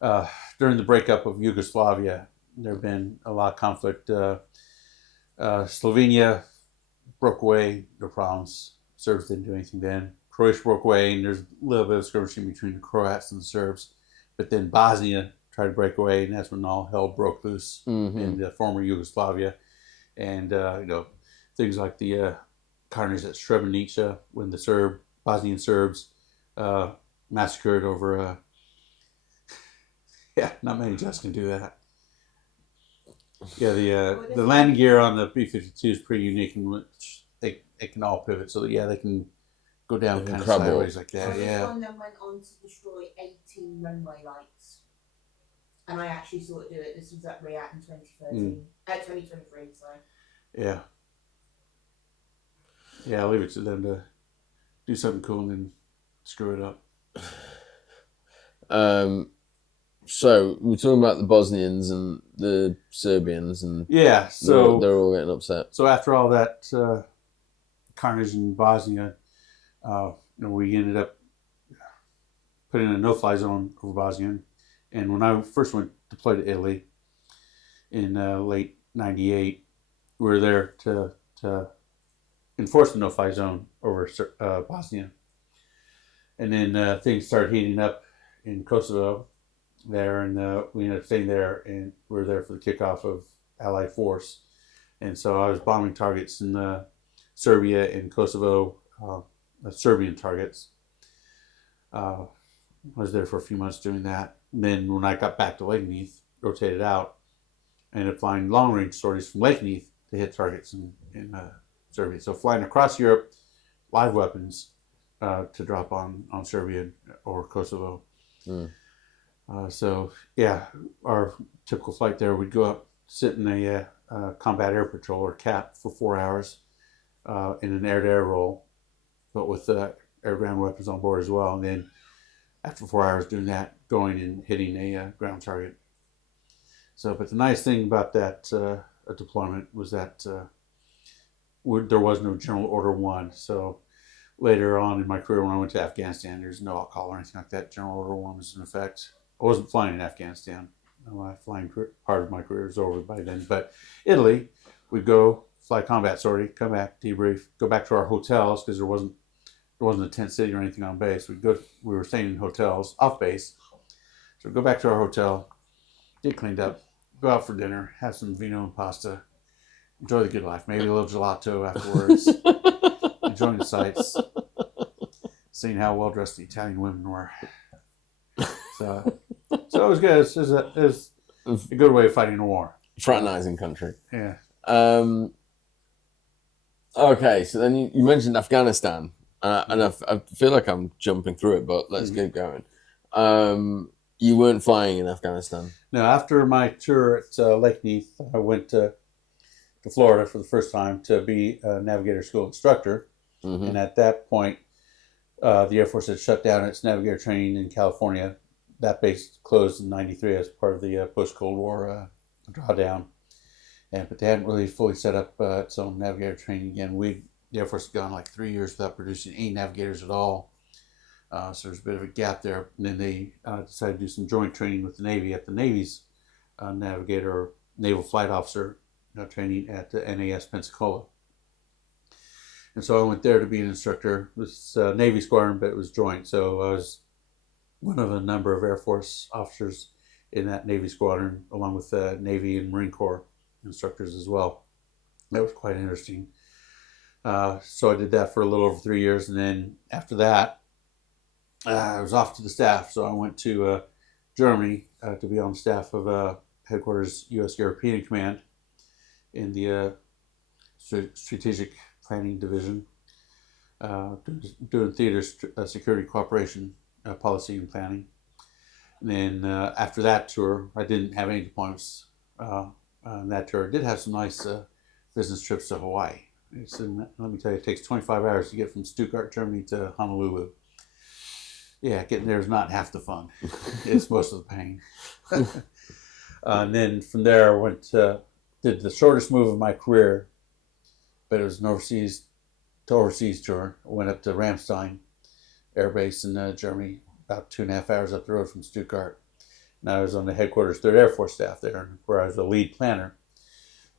during the breakup of Yugoslavia, there have been a lot of conflict. Slovenia broke away, no problems. Serbs didn't do anything then. Croatia broke away, and there's a little bit of skirmishing between the Croats and the Serbs. But then Bosnia tried to break away, and that's when all hell broke loose in the former Yugoslavia. And, things like the carnage at Srebrenica when the Bosnian Serbs massacred over, not many just can do that. Yeah, the landing gear on the B-52 is pretty unique, and they can all pivot, so yeah, they can go down kind of sideways like that. This one then went on to destroy 18 runway lights, and I actually saw it do it. This was at Riyadh in 2023. Sorry. Yeah, I'll leave it to them to do something cool and then screw it up. So we're talking about the Bosnians and the Serbians, and so they're all getting upset. So after all that carnage in Bosnia, we ended up putting a no-fly zone over Bosnia. And when I first went to play to Italy in late '98, we were there to enforce the no-fly zone over Bosnia. And then things started heating up in Kosovo there, and we ended up staying there, and we were there for the kickoff of Allied force. And so I was bombing targets in Serbia and Kosovo, Serbian targets. I was there for a few months doing that. And then when I got back to Lakenheath, rotated out, I ended up flying long-range sorties from Lakenheath to hit targets in Serbia. So flying across Europe, live weapons to drop on Serbia or Kosovo. Our typical flight there, we'd go up, sit in a combat air patrol or CAP for 4 hours in an air-to-air role, but with air-ground weapons on board as well. And then after 4 hours doing that, going and hitting a ground target. So, but the nice thing about that deployment was that there was no General Order 1. So later on in my career, when I went to Afghanistan, there's no call or anything like that. General Order 1 was in effect. I wasn't flying in Afghanistan. My flying part of my career was over by then. But Italy, we'd go fly combat sortie, come back, debrief, go back to our hotels because there wasn't a tent city or anything on base. We were staying in hotels off base. So we'd go back to our hotel, get cleaned up, go out for dinner, have some vino and pasta, enjoy the good life. Maybe a little gelato afterwards, enjoying the sights, seeing how well dressed the Italian women were. So it was good. It was a good way of fighting a war. Fraternizing country. Yeah. Okay, so then you mentioned Afghanistan, and I feel like I'm jumping through it, but let's get going. You weren't flying in Afghanistan? No, after my tour at Lakenheath, I went to Florida for the first time to be a navigator school instructor. And at that point, the Air Force had shut down its navigator training in California. That base closed in '93 as part of the post-Cold War drawdown. But they hadn't really fully set up its own navigator training again. The Air Force had gone like 3 years without producing any navigators at all. So there's a bit of a gap there. And then they decided to do some joint training with the Navy at the Navy's navigator or naval flight officer training at the NAS Pensacola. And so I went there to be an instructor. It was Navy squadron, but it was joint. So I was one of a number of Air Force officers in that Navy squadron, along with Navy and Marine Corps instructors as well. That was quite interesting. So I did that for a little over 3 years. And then after that, I was off to the staff. So I went to Germany to be on the staff of Headquarters U.S. European Command in the Strategic Planning Division, doing theater security cooperation policy and planning. And then after that tour, I didn't have any deployments on that tour. I did have some nice business trips to Hawaii. Let me tell you, it takes 25 hours to get from Stuttgart, Germany to Honolulu. Yeah, getting there is not half the fun. It's most of the pain. And then from there, I went did the shortest move of my career, but it was an overseas tour. I went up to Ramstein Air Base in Germany, about 2.5 hours up the road from Stuttgart. And I was on the headquarters 3rd Air Force staff there, where I was a lead planner,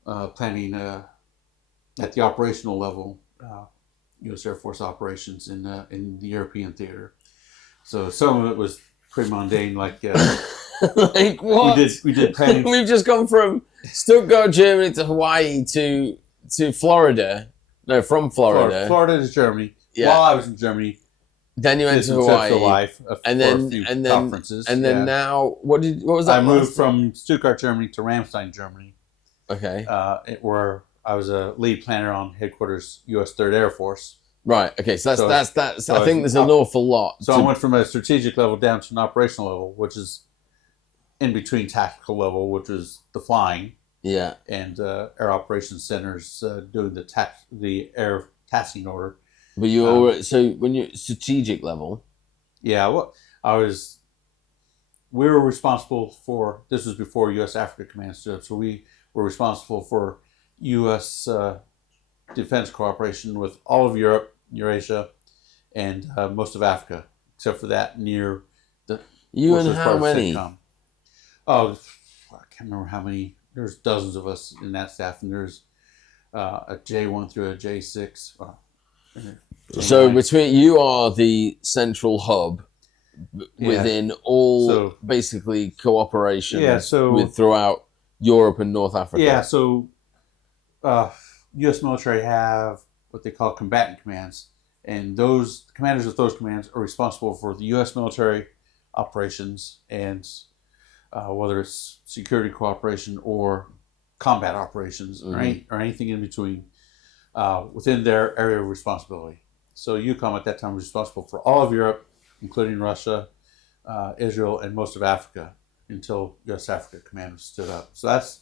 planning at the operational level, U.S. Air Force operations in the European theater. So some of it was pretty mundane, like like what? We did planning. We've just gone from Stuttgart, Germany, to Hawaii to Florida. No, from Florida. Florida to Germany. Yeah. While I was in Germany, then you went to Hawaii, and then conferences. And then now, what was that? I moved from Stuttgart, Germany, to Ramstein, Germany. Okay. Where I was a lead planner on headquarters, U.S. 3rd Air Force. Right. Okay. So that's. I think there's an awful lot. So I went from a strategic level down to an operational level, which is in between tactical level, which is the flying. Yeah. And air operations centers doing the air tasking order. But you were so when you're strategic level. Yeah. Well, we were responsible for. This was before U.S. Africa Command stood up, so we were responsible for U.S. defense cooperation with all of Europe, Eurasia, and most of Africa, except for that near the. You and how many? Oh, I can't remember how many. There's dozens of us in that staff, and there's a J1 through a J6. So between you are the central hub within all basically cooperation with throughout Europe and North Africa. Yeah, so U.S. military have what they call combatant commands, and those commanders of those commands are responsible for the U.S. military operations and whether it's security cooperation or combat operations or anything in between within their area of responsibility. So UCOM at that time was responsible for all of Europe, including Russia, Israel, and most of Africa until U.S. Africa Command stood up. So that's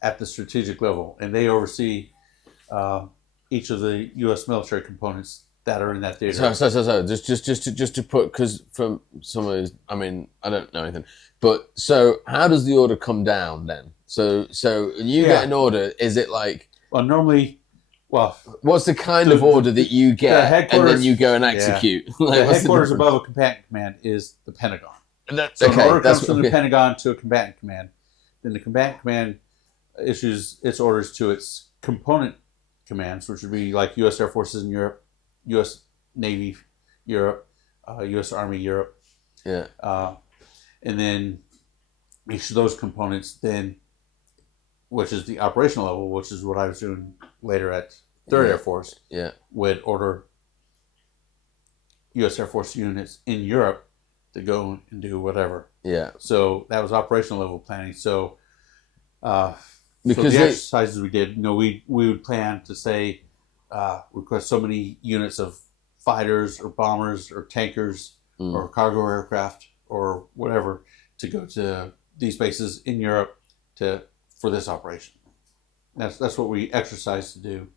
at the strategic level, and they oversee each of the U.S. military components that are in that theater. So just to put, because from some of these, I mean, I don't know anything, but so how does the order come down then? So when you get an order, is it like? Well, normally. Well, what's the kind of order that you get and then you go and execute? Yeah. Like, the headquarters above a combatant command is the Pentagon. So an order comes from the Pentagon to a combatant command. Then the combatant command issues its orders to its component commands, which would be like U.S. Air Forces in Europe, U.S. Navy Europe, U.S. Army Europe. Yeah. And then each of those components then, which is the operational level, which is what I was doing later at 3rd Air Force, would order U.S. Air Force units in Europe to go and do whatever. Yeah. So that was operational level planning. So because the exercises we did, we would plan to say request so many units of fighters or bombers or tankers or cargo aircraft or whatever to go to these bases in Europe for this operation. That's what we exercised to do.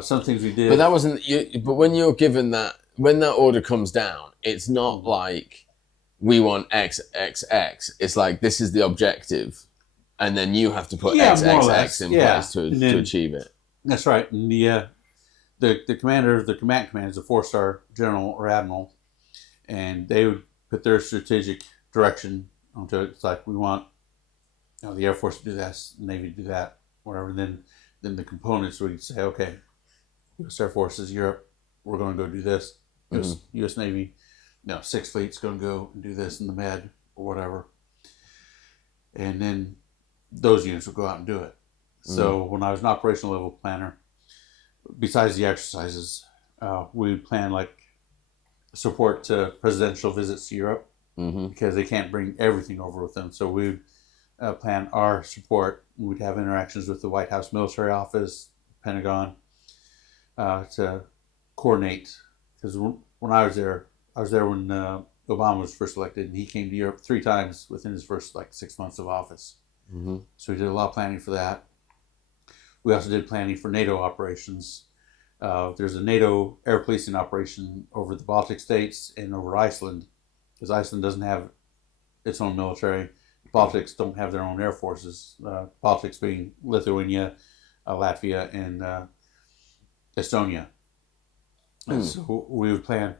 Some things we did. But that wasn't. But when you're given that, when that order comes down, it's not like we want X, X, X. It's like this is the objective, and then you have to put X, X, X in place to achieve it. That's right. And the commander of the combatant command is a 4-star general or admiral, and they would put their strategic direction onto it. It's like we want the Air Force to do this, the Navy to do that, whatever. Then the components would say, okay, U.S. Air Force is Europe, we're going to go do this. U.S. Navy, 6th Fleet's going to go and do this in the Med or whatever. And then those units would go out and do it. So when I was an operational level planner, besides the exercises, we would plan like support to presidential visits to Europe because they can't bring everything over with them. So we would plan our support. We'd have interactions with the White House Military Office, Pentagon, to coordinate. Because when I was there when Obama was first elected, and he came to Europe 3 times within his first 6 months of office. So we did a lot of planning for that. We also did planning for NATO operations. There's a NATO air policing operation over the Baltic states and over Iceland, because Iceland doesn't have its own military. The Baltics don't have their own air forces. Baltics being Lithuania, Latvia, and Estonia. And so we would plan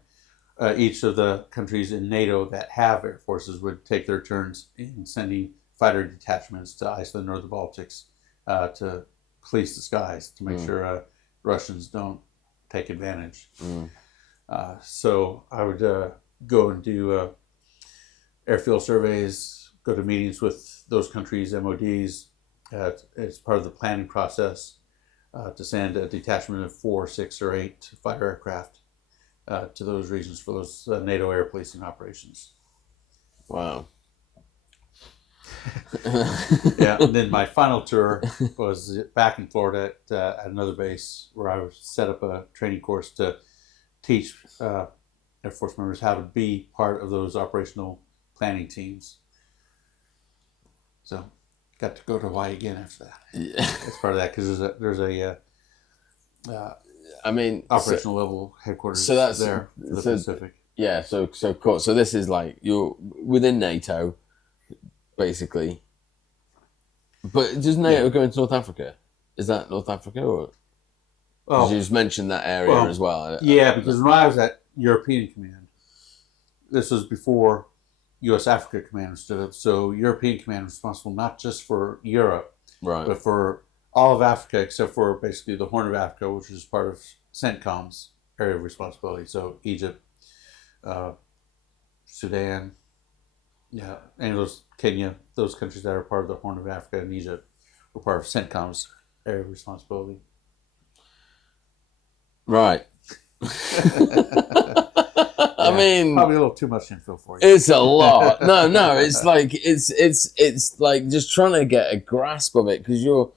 each of the countries in NATO that have air forces would take their turns in sending fighter detachments to Iceland or the Baltics to police the skies to make sure Russians don't take advantage. So I would go and do airfield surveys, go to meetings with those countries' MODs as part of the planning process to send a detachment of 4, 6, or 8 fighter aircraft to those regions for those NATO air policing operations. Wow. Yeah, and then my final tour was back in Florida at another base where I set up a training course to teach Air Force members how to be part of those operational planning teams. So got to go to Hawaii again after that. Yeah. As part of that, because there's a I mean, operational level headquarters so that's there for the Pacific. Yeah, so cool. So this is like you're within NATO, basically. But does NATO go into North Africa? Is that North Africa, or did you just mention that area as well? Yeah, because when I was at European Command, this was before U.S. Africa Command stood up. So European Command was responsible not just for Europe, Right. but for all of Africa except for basically the Horn of Africa, which is part of CENTCOM's area of responsibility. So Egypt, Sudan, and those Kenya, those countries that are part of the Horn of Africa and Egypt were part of CENTCOM's area of responsibility. Right. I mean, probably a little too much info for you. It's a lot. No, it's like it's like just trying to get a grasp of it, because you're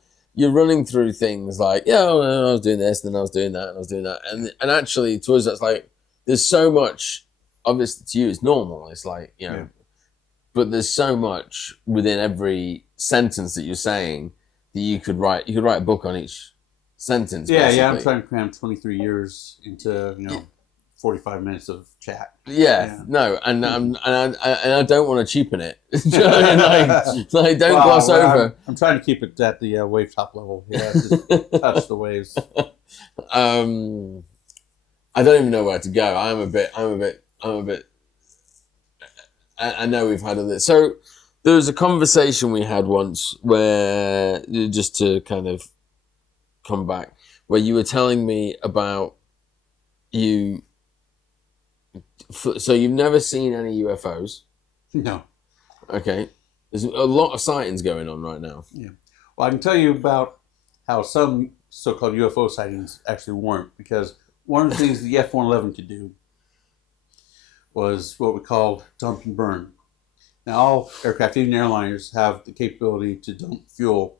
running through things like, I was doing this, then I was doing that, and I was doing that, and actually to us that's like there's so much. Obviously to you it's normal. It's like but there's so much within every sentence that you're saying that you could write a book on each sentence. Yeah, I'm trying to cram 23 years into 45 minutes of chat. No, and I don't want to cheapen it. like don't gloss over. I'm trying to keep it at the wave top level. Yeah, just touch the waves. I don't even know where to go. I'm a bit. I know we've had this. So there was a conversation we had once where, just to kind of come back, where you were telling me about you. So you've never seen any UFOs? No. Okay. There's a lot of sightings going on right now. Yeah. Well, I can tell you about how some so-called UFO sightings actually weren't, because one of the things the F-111 could do was what we call dump and burn. Now, all aircraft, even airliners, have the capability to dump fuel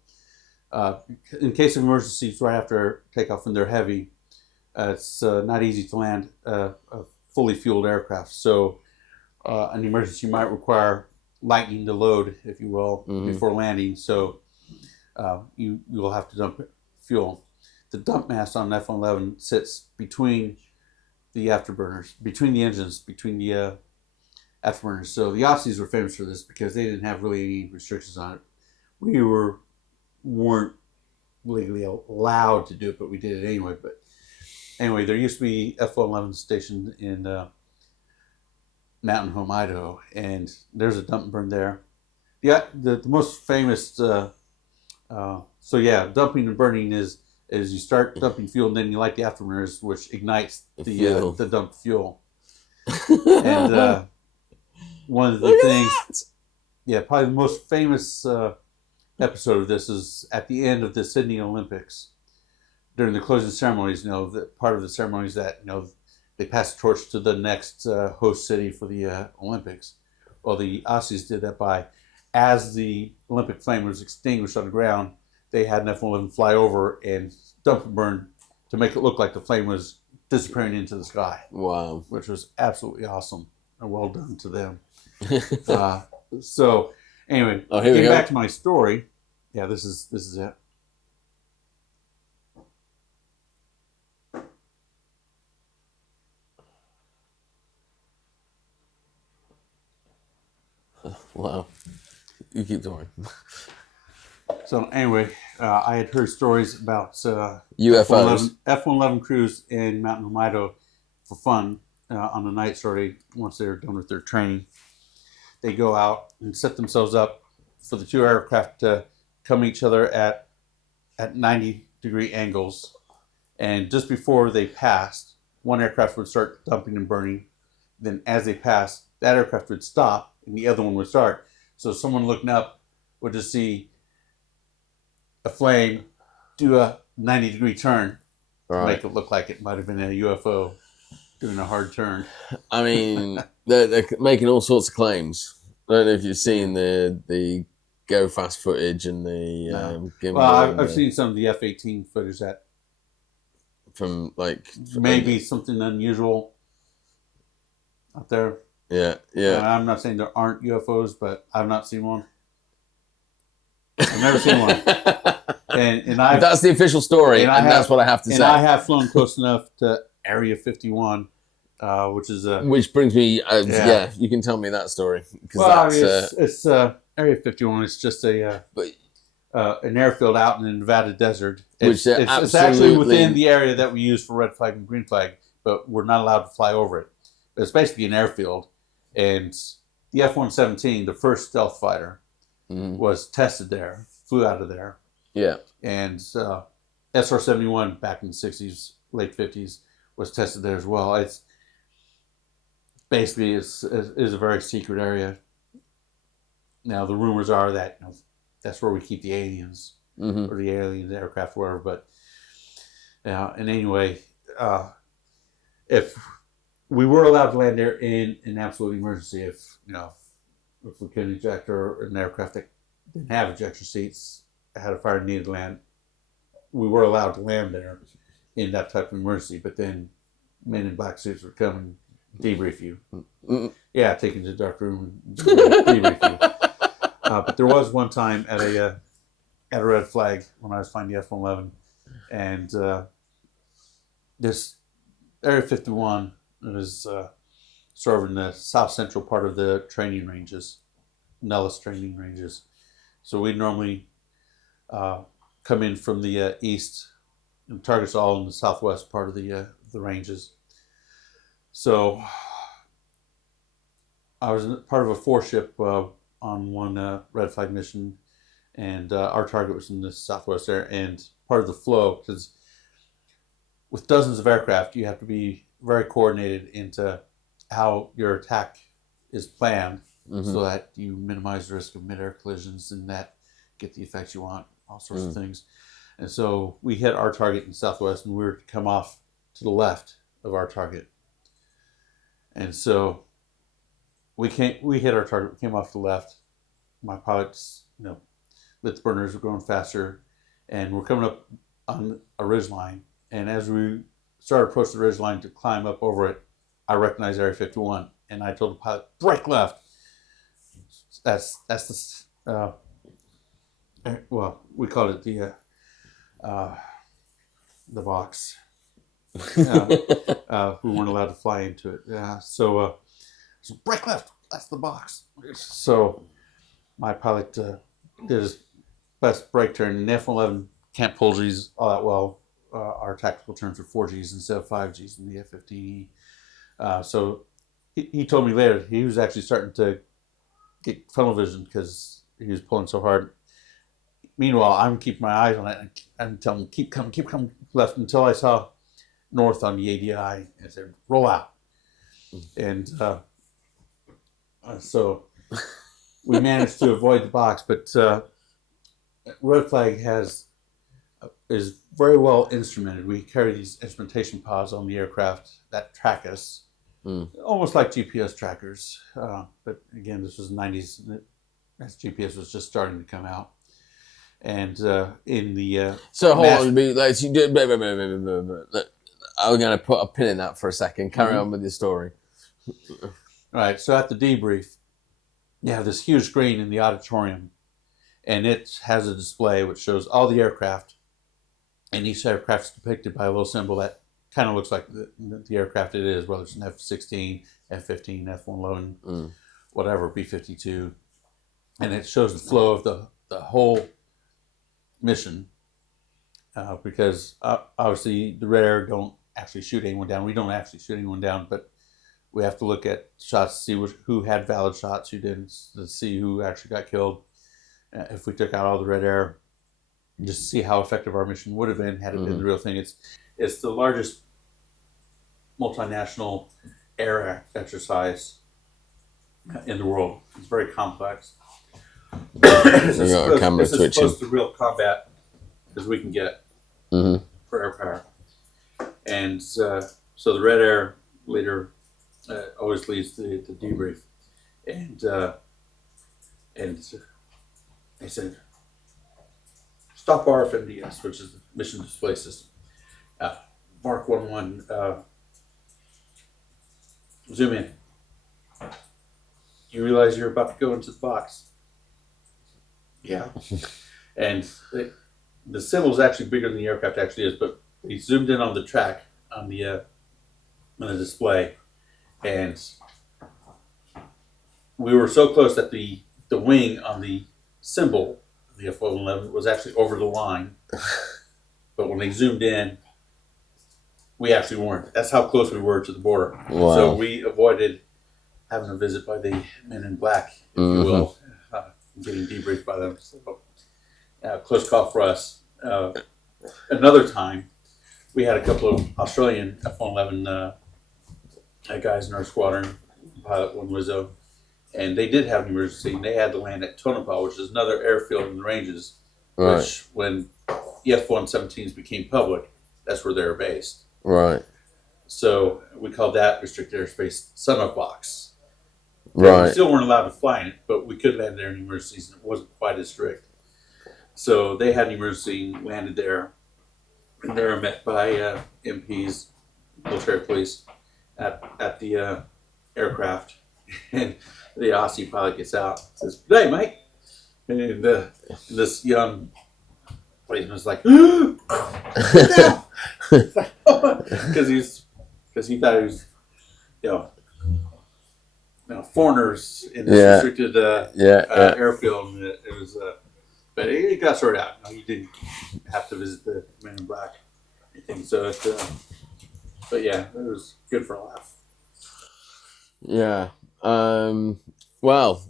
in case of emergencies right after takeoff when they're heavy. It's not easy to land a fully fueled aircraft. So an emergency might require lightening the load, if you will, before landing. So you will have to dump fuel. The dump mast on an F-111 sits between the afterburners, between the engines, between the afterburners. So the Aussies were famous for this because they didn't have really any restrictions on it. We weren't legally allowed to do it, but we did it anyway. But anyway, there used to be F-111 stationed in Mountain Home, Idaho, and there's a dump and burn there. Yeah, the most famous. Dumping and burning is you start dumping fuel and then you light the afterburners, which ignites the dumped fuel. And one of the things, probably the most famous episode of this is at the end of the Sydney Olympics. During the closing ceremonies, part of the ceremonies that they pass the torch to the next host city for the Olympics. Well, the Aussies did that by, as the Olympic flame was extinguished on the ground, they had an F-111 fly over and dump and burn to make it look like the flame was disappearing into the sky. Wow. Which was absolutely awesome. And well done to them. So, anyway, getting back to my story. Yeah, this is it. Wow. You keep going. So anyway, I had heard stories about UFOs. F-111 crews in Mountain Home, Idaho for fun. on the night sortie, once they're done with their training, they go out and set themselves up for the two aircraft to come each other at 90-degree angles. And just before they passed, one aircraft would start dumping and burning. Then as they passed, that aircraft would stop and the other one would start. So someone looking up would just see a flame do a 90-degree turn to make it look like it might have been a UFO doing a hard turn. I mean, they're making all sorts of claims. I don't know if you've seen the go fast footage and the gimbal. Well, I've seen some of the F-18 footage that from like maybe something unusual out there. Yeah. I'm not saying there aren't UFOs, but I've not seen one. I've never seen one. And that's the official story, and that's what I have to say. And I have flown close enough to Area 51, which brings me, you can tell me that story. Well, it's Area 51. It's just an airfield out in the Nevada desert. It's actually within the area that we use for red flag and green flag, but we're not allowed to fly over it. It's basically an airfield, and the F-117, the first stealth fighter, was tested there, flew out of there. Yeah. And SR-71 back in the 60s, late 50s, was tested there as well. It's basically is a very secret area. Now the rumors are that that's where we keep the aliens or the alien aircraft, whatever. But and anyway, if we were allowed to land there in an absolute emergency, if we couldn't eject or an aircraft that didn't have ejector seats, had a fire, needed to land, we were allowed to land there in that type of emergency. But then men in black suits would come and debrief you. Yeah, take you to the dark room and debrief you. But there was one time at a red flag when I was flying the F-111, and this Area 51 was sort of in the south central part of the training ranges, Nellis training ranges. So we normally come in from the east and targets all in the southwest part of the ranges. So I was part of a 4-ship on one red flag mission, and our target was in the southwest there, and part of the flow, because with dozens of aircraft, you have to be very coordinated into how your attack is planned so that you minimize the risk of mid-air collisions and that get the effects you want, all sorts of things. And so we hit our target in the southwest, and we were to come off to the left of our target. And so we hit our target, we came off to the left. My pilots, lit the burners, were going faster, and we're coming up on a ridge line. And as we started approaching the ridge line to climb up over it, I recognized Area 51, and I told the pilot, "Brake left." That's the well, we called it the box. We weren't allowed to fly into it. Yeah, so brake left. That's the box. So my pilot did his best brake turn. And the F-111 can't pull G's all that well. Our tactical turns are 4 Gs instead of 5 Gs in the F-15E. So he told me later he was actually starting to get tunnel vision because he was pulling so hard. Meanwhile, I'm keeping my eyes on it and telling him, keep coming left, until I saw north on the ADI and said, roll out. And so we managed to avoid the box, but red flag is very well instrumented. We carry these instrumentation pods on the aircraft that track us, almost like GPS trackers. But again, this was the 90s, as GPS was just starting to come out. And in the so hold on, I'm going to put a pin in that for a second. Carry on with your story. Right. So at the debrief, you have this huge screen in the auditorium, and it has a display which shows all the aircraft, and each aircraft is depicted by a little symbol that kind of looks like the aircraft it is, whether it's an F-16, F-15, F-111, whatever, B-52, and it shows the flow of the whole mission, because obviously the Red Air don't actually shoot anyone down. We don't actually shoot anyone down, but We have to look at shots to see who had valid shots, who didn't, to see who actually got killed. If we took out all the red air, just to see how effective our mission would have been had it been the real thing. It's the largest multinational air exercise in the world. It's very complex. It's as close to real combat as we can get for air power. And so the red air leader always leads the debrief, and they said, "Stop RFMDS," which is the mission display system. Mark 1-1. Zoom in. You realize you're about to go into the box. Yeah. And the symbol is actually bigger than the aircraft actually is, but we zoomed in on the track on the display, and we were so close that the wing on the symbol, the F-111, was actually over the line. But when they zoomed in, we actually weren't. That's how close we were to the border. Wow. So we avoided having a visit by the men in black, if you will, getting debriefed by them. So, close call for us. Another time, we had a couple of Australian F-111 guys in our squadron, pilot one Wizzo, and they did have an emergency. They had to land at Tonopah, which is another airfield in the ranges, right. Which when the F-117s became public, that's where they were based. Right. So we called that restricted airspace Sun-Up Box. Right. We still weren't allowed to fly in it, but we could land there in emergencies, and it wasn't quite as strict. So they had an emergency, landed there, and they were met by MPs, military police, at the aircraft. And the Aussie pilot gets out and says, "Hey, mate." And this young policeman's like, because he thought he was, foreigners in this restricted airfield. And it was, but it got sorted out. He didn't have to visit the men in black or anything. So but yeah, it was good for a laugh. Yeah. Well,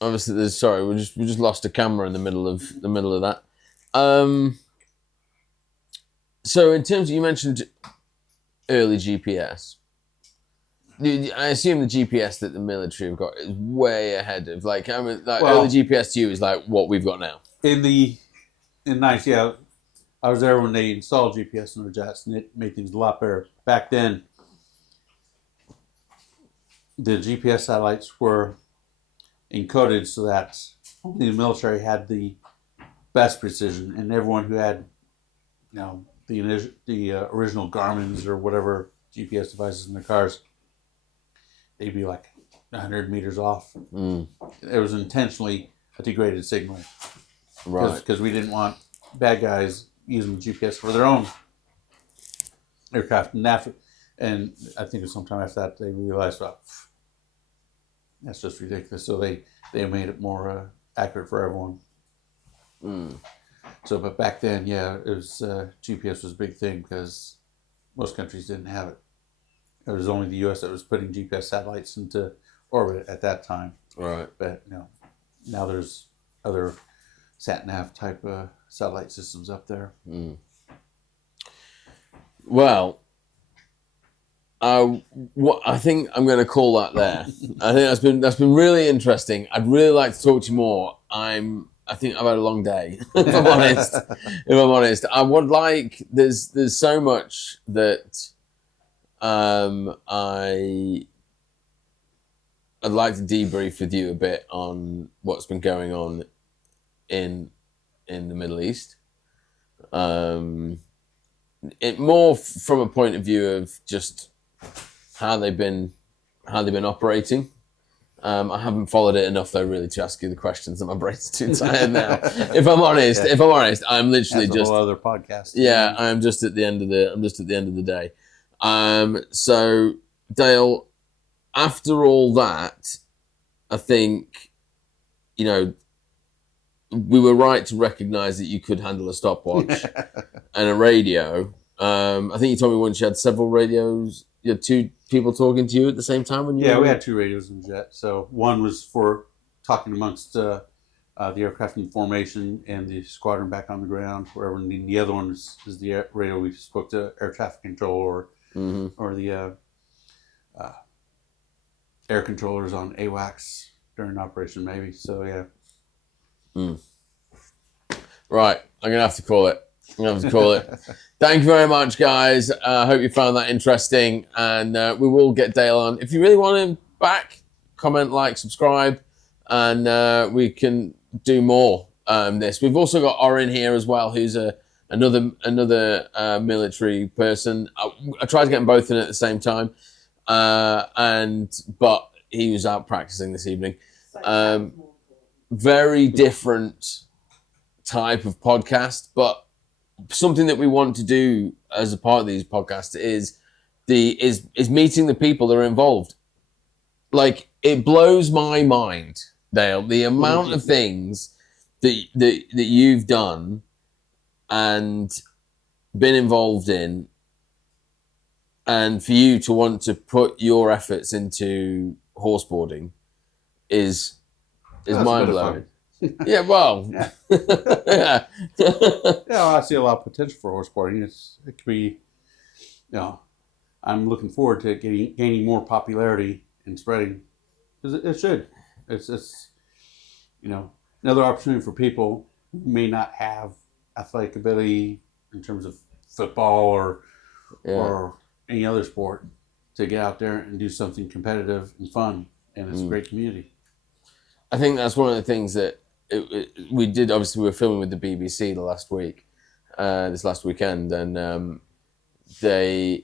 obviously, we just lost a camera in the middle of that. So in terms of, you mentioned early GPS. I assume the GPS that the military have got is way ahead of early GPS to you is like what we've got now. In nice, yeah. I was there when they installed GPS in their jets, and it made things a lot better. Back then, the GPS satellites were encoded so that only the military had the best precision, and everyone who had, the original Garmin's or whatever GPS devices in their cars, they'd be like 100 meters off. It was intentionally a degraded signal, right? Because we didn't want bad guys using GPS for their own aircraft. And I think it was sometime after that they realized, well, that's just ridiculous. So they made it more accurate for everyone. So, but back then, it was GPS was a big thing because most countries didn't have it. It was only the U.S. that was putting GPS satellites into orbit at that time. Right. But now there's other sat-nav type satellite systems up there. Well, what I think I'm going to call that there. I think that's been really interesting. I'd really like to talk to you more. I think I've had a long day. If I'm honest, I would like. There's so much that I'd like to debrief with you a bit on what's been going on in the Middle East. It more from a point of view of just how they've been operating. I haven't followed it enough though, really, to ask you the questions, and my brain's too tired now. If I'm honest, I'm literally just other podcast. Yeah, I'm just at the end of the day. So Dale, after all that, I think, we were right to recognise that you could handle a stopwatch and a radio. I think you told me once you had several radios. you had two people talking to you at the same time when you? Yeah, we had 2 radios in the jet. So one was for talking amongst the aircraft in formation and the squadron back on the ground, wherever. And the other one is the radio we spoke to air traffic control or the air controllers on AWACS during operation, maybe. So yeah. Right, I'm gonna have to call it. Thank you very much, guys. I hope you found that interesting, and we will get Dale on. If you really want him back, comment, like, subscribe, and we can do more. This. We've also got Orin here as well, who's another military person. I tried to get them both in at the same time, but he was out practicing this evening. Very different type of podcast, but something that we want to do as a part of these podcasts is meeting the people that are involved. Like, it blows my mind, Dale, the amount of things that you've done and been involved in, and for you to want to put your efforts into horseboarding is mind blowing. Yeah, well, yeah. Yeah, well, I see a lot of potential for horseboarding. It could be, I'm looking forward to gaining more popularity and spreading, because it should. It's another opportunity for people who may not have athletic ability in terms of football or any other sport to get out there and do something competitive and fun, and it's a great community. I think that's one of the things that we did. Obviously, we were filming with the BBC this last weekend, and the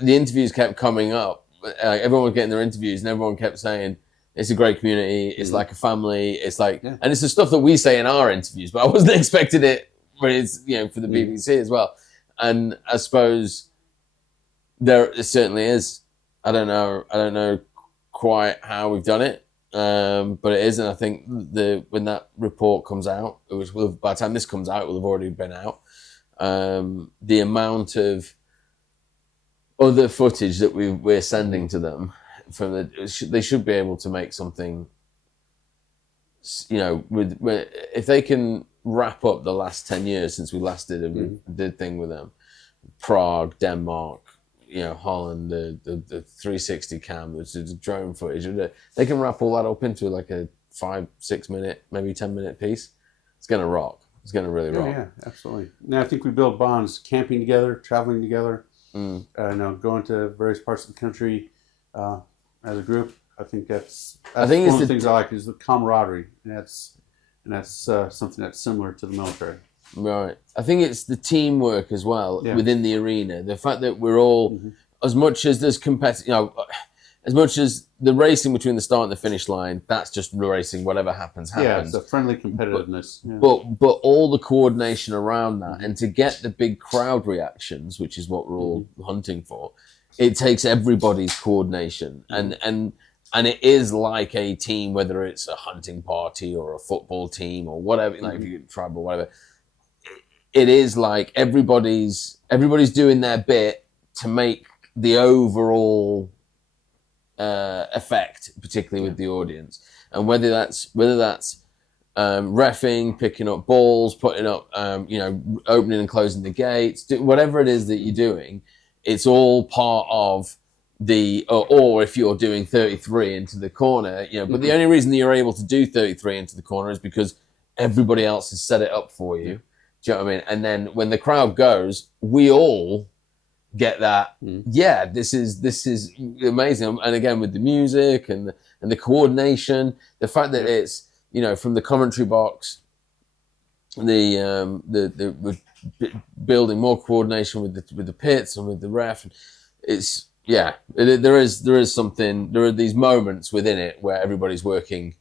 interviews kept coming up. Everyone was getting their interviews, and everyone kept saying it's a great community. It's like a family. It's like, and it's the stuff that we say in our interviews, but I wasn't expecting it. But it's for the BBC as well, and I suppose it certainly is. I don't know quite how we've done it, but it is, and I think when that report comes out, by the time this comes out, it will have already been out. The amount of other footage that we're sending to them they should be able to make something. If they can wrap up the last 10 years since we last did a thing with them, Prague, Denmark, Holland, the 360 cam, the drone footage. They can wrap all that up into like a 5-6 minute, maybe 10-minute piece. It's going to rock. It's going to really rock. Yeah, absolutely. Now I think we build bonds, camping together, traveling together, going to various parts of the country as a group. I think that's one of the things I like is the camaraderie, and that's something that's similar to the military. Right. I think it's the teamwork as well within the arena. The fact that we're all, as much as there's as much as the racing between the start and the finish line, that's just racing. Whatever happens. Yeah, it's a friendly competitiveness. But all the coordination around that, and to get the big crowd reactions, which is what we're all hunting for, it takes everybody's coordination, and it is like a team, whether it's a hunting party or a football team or whatever, like if you tribal, whatever. It is like everybody's doing their bit to make the overall effect, particularly with the audience, and whether that's reffing, picking up balls, putting up, opening and closing the gates, whatever it is that you're doing, it's all part of the, or if you're doing 33 into the corner, but the only reason that you're able to do 33 into the corner is because everybody else has set it up for you. Do you know what I mean? And then when the crowd goes, we all get that. Yeah, this is amazing. And again, with the music and the coordination, the fact that it's from the commentary box, the building more coordination with the pits and with the ref. It's there is something. There are these moments within it where everybody's working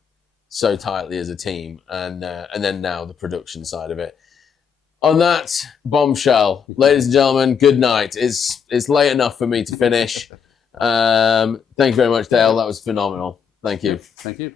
so tightly as a team, and then now the production side of it. On that bombshell, ladies and gentlemen, good night. It's late enough for me to finish. Thank you very much, Dale. That was phenomenal. Thank you. Thank you.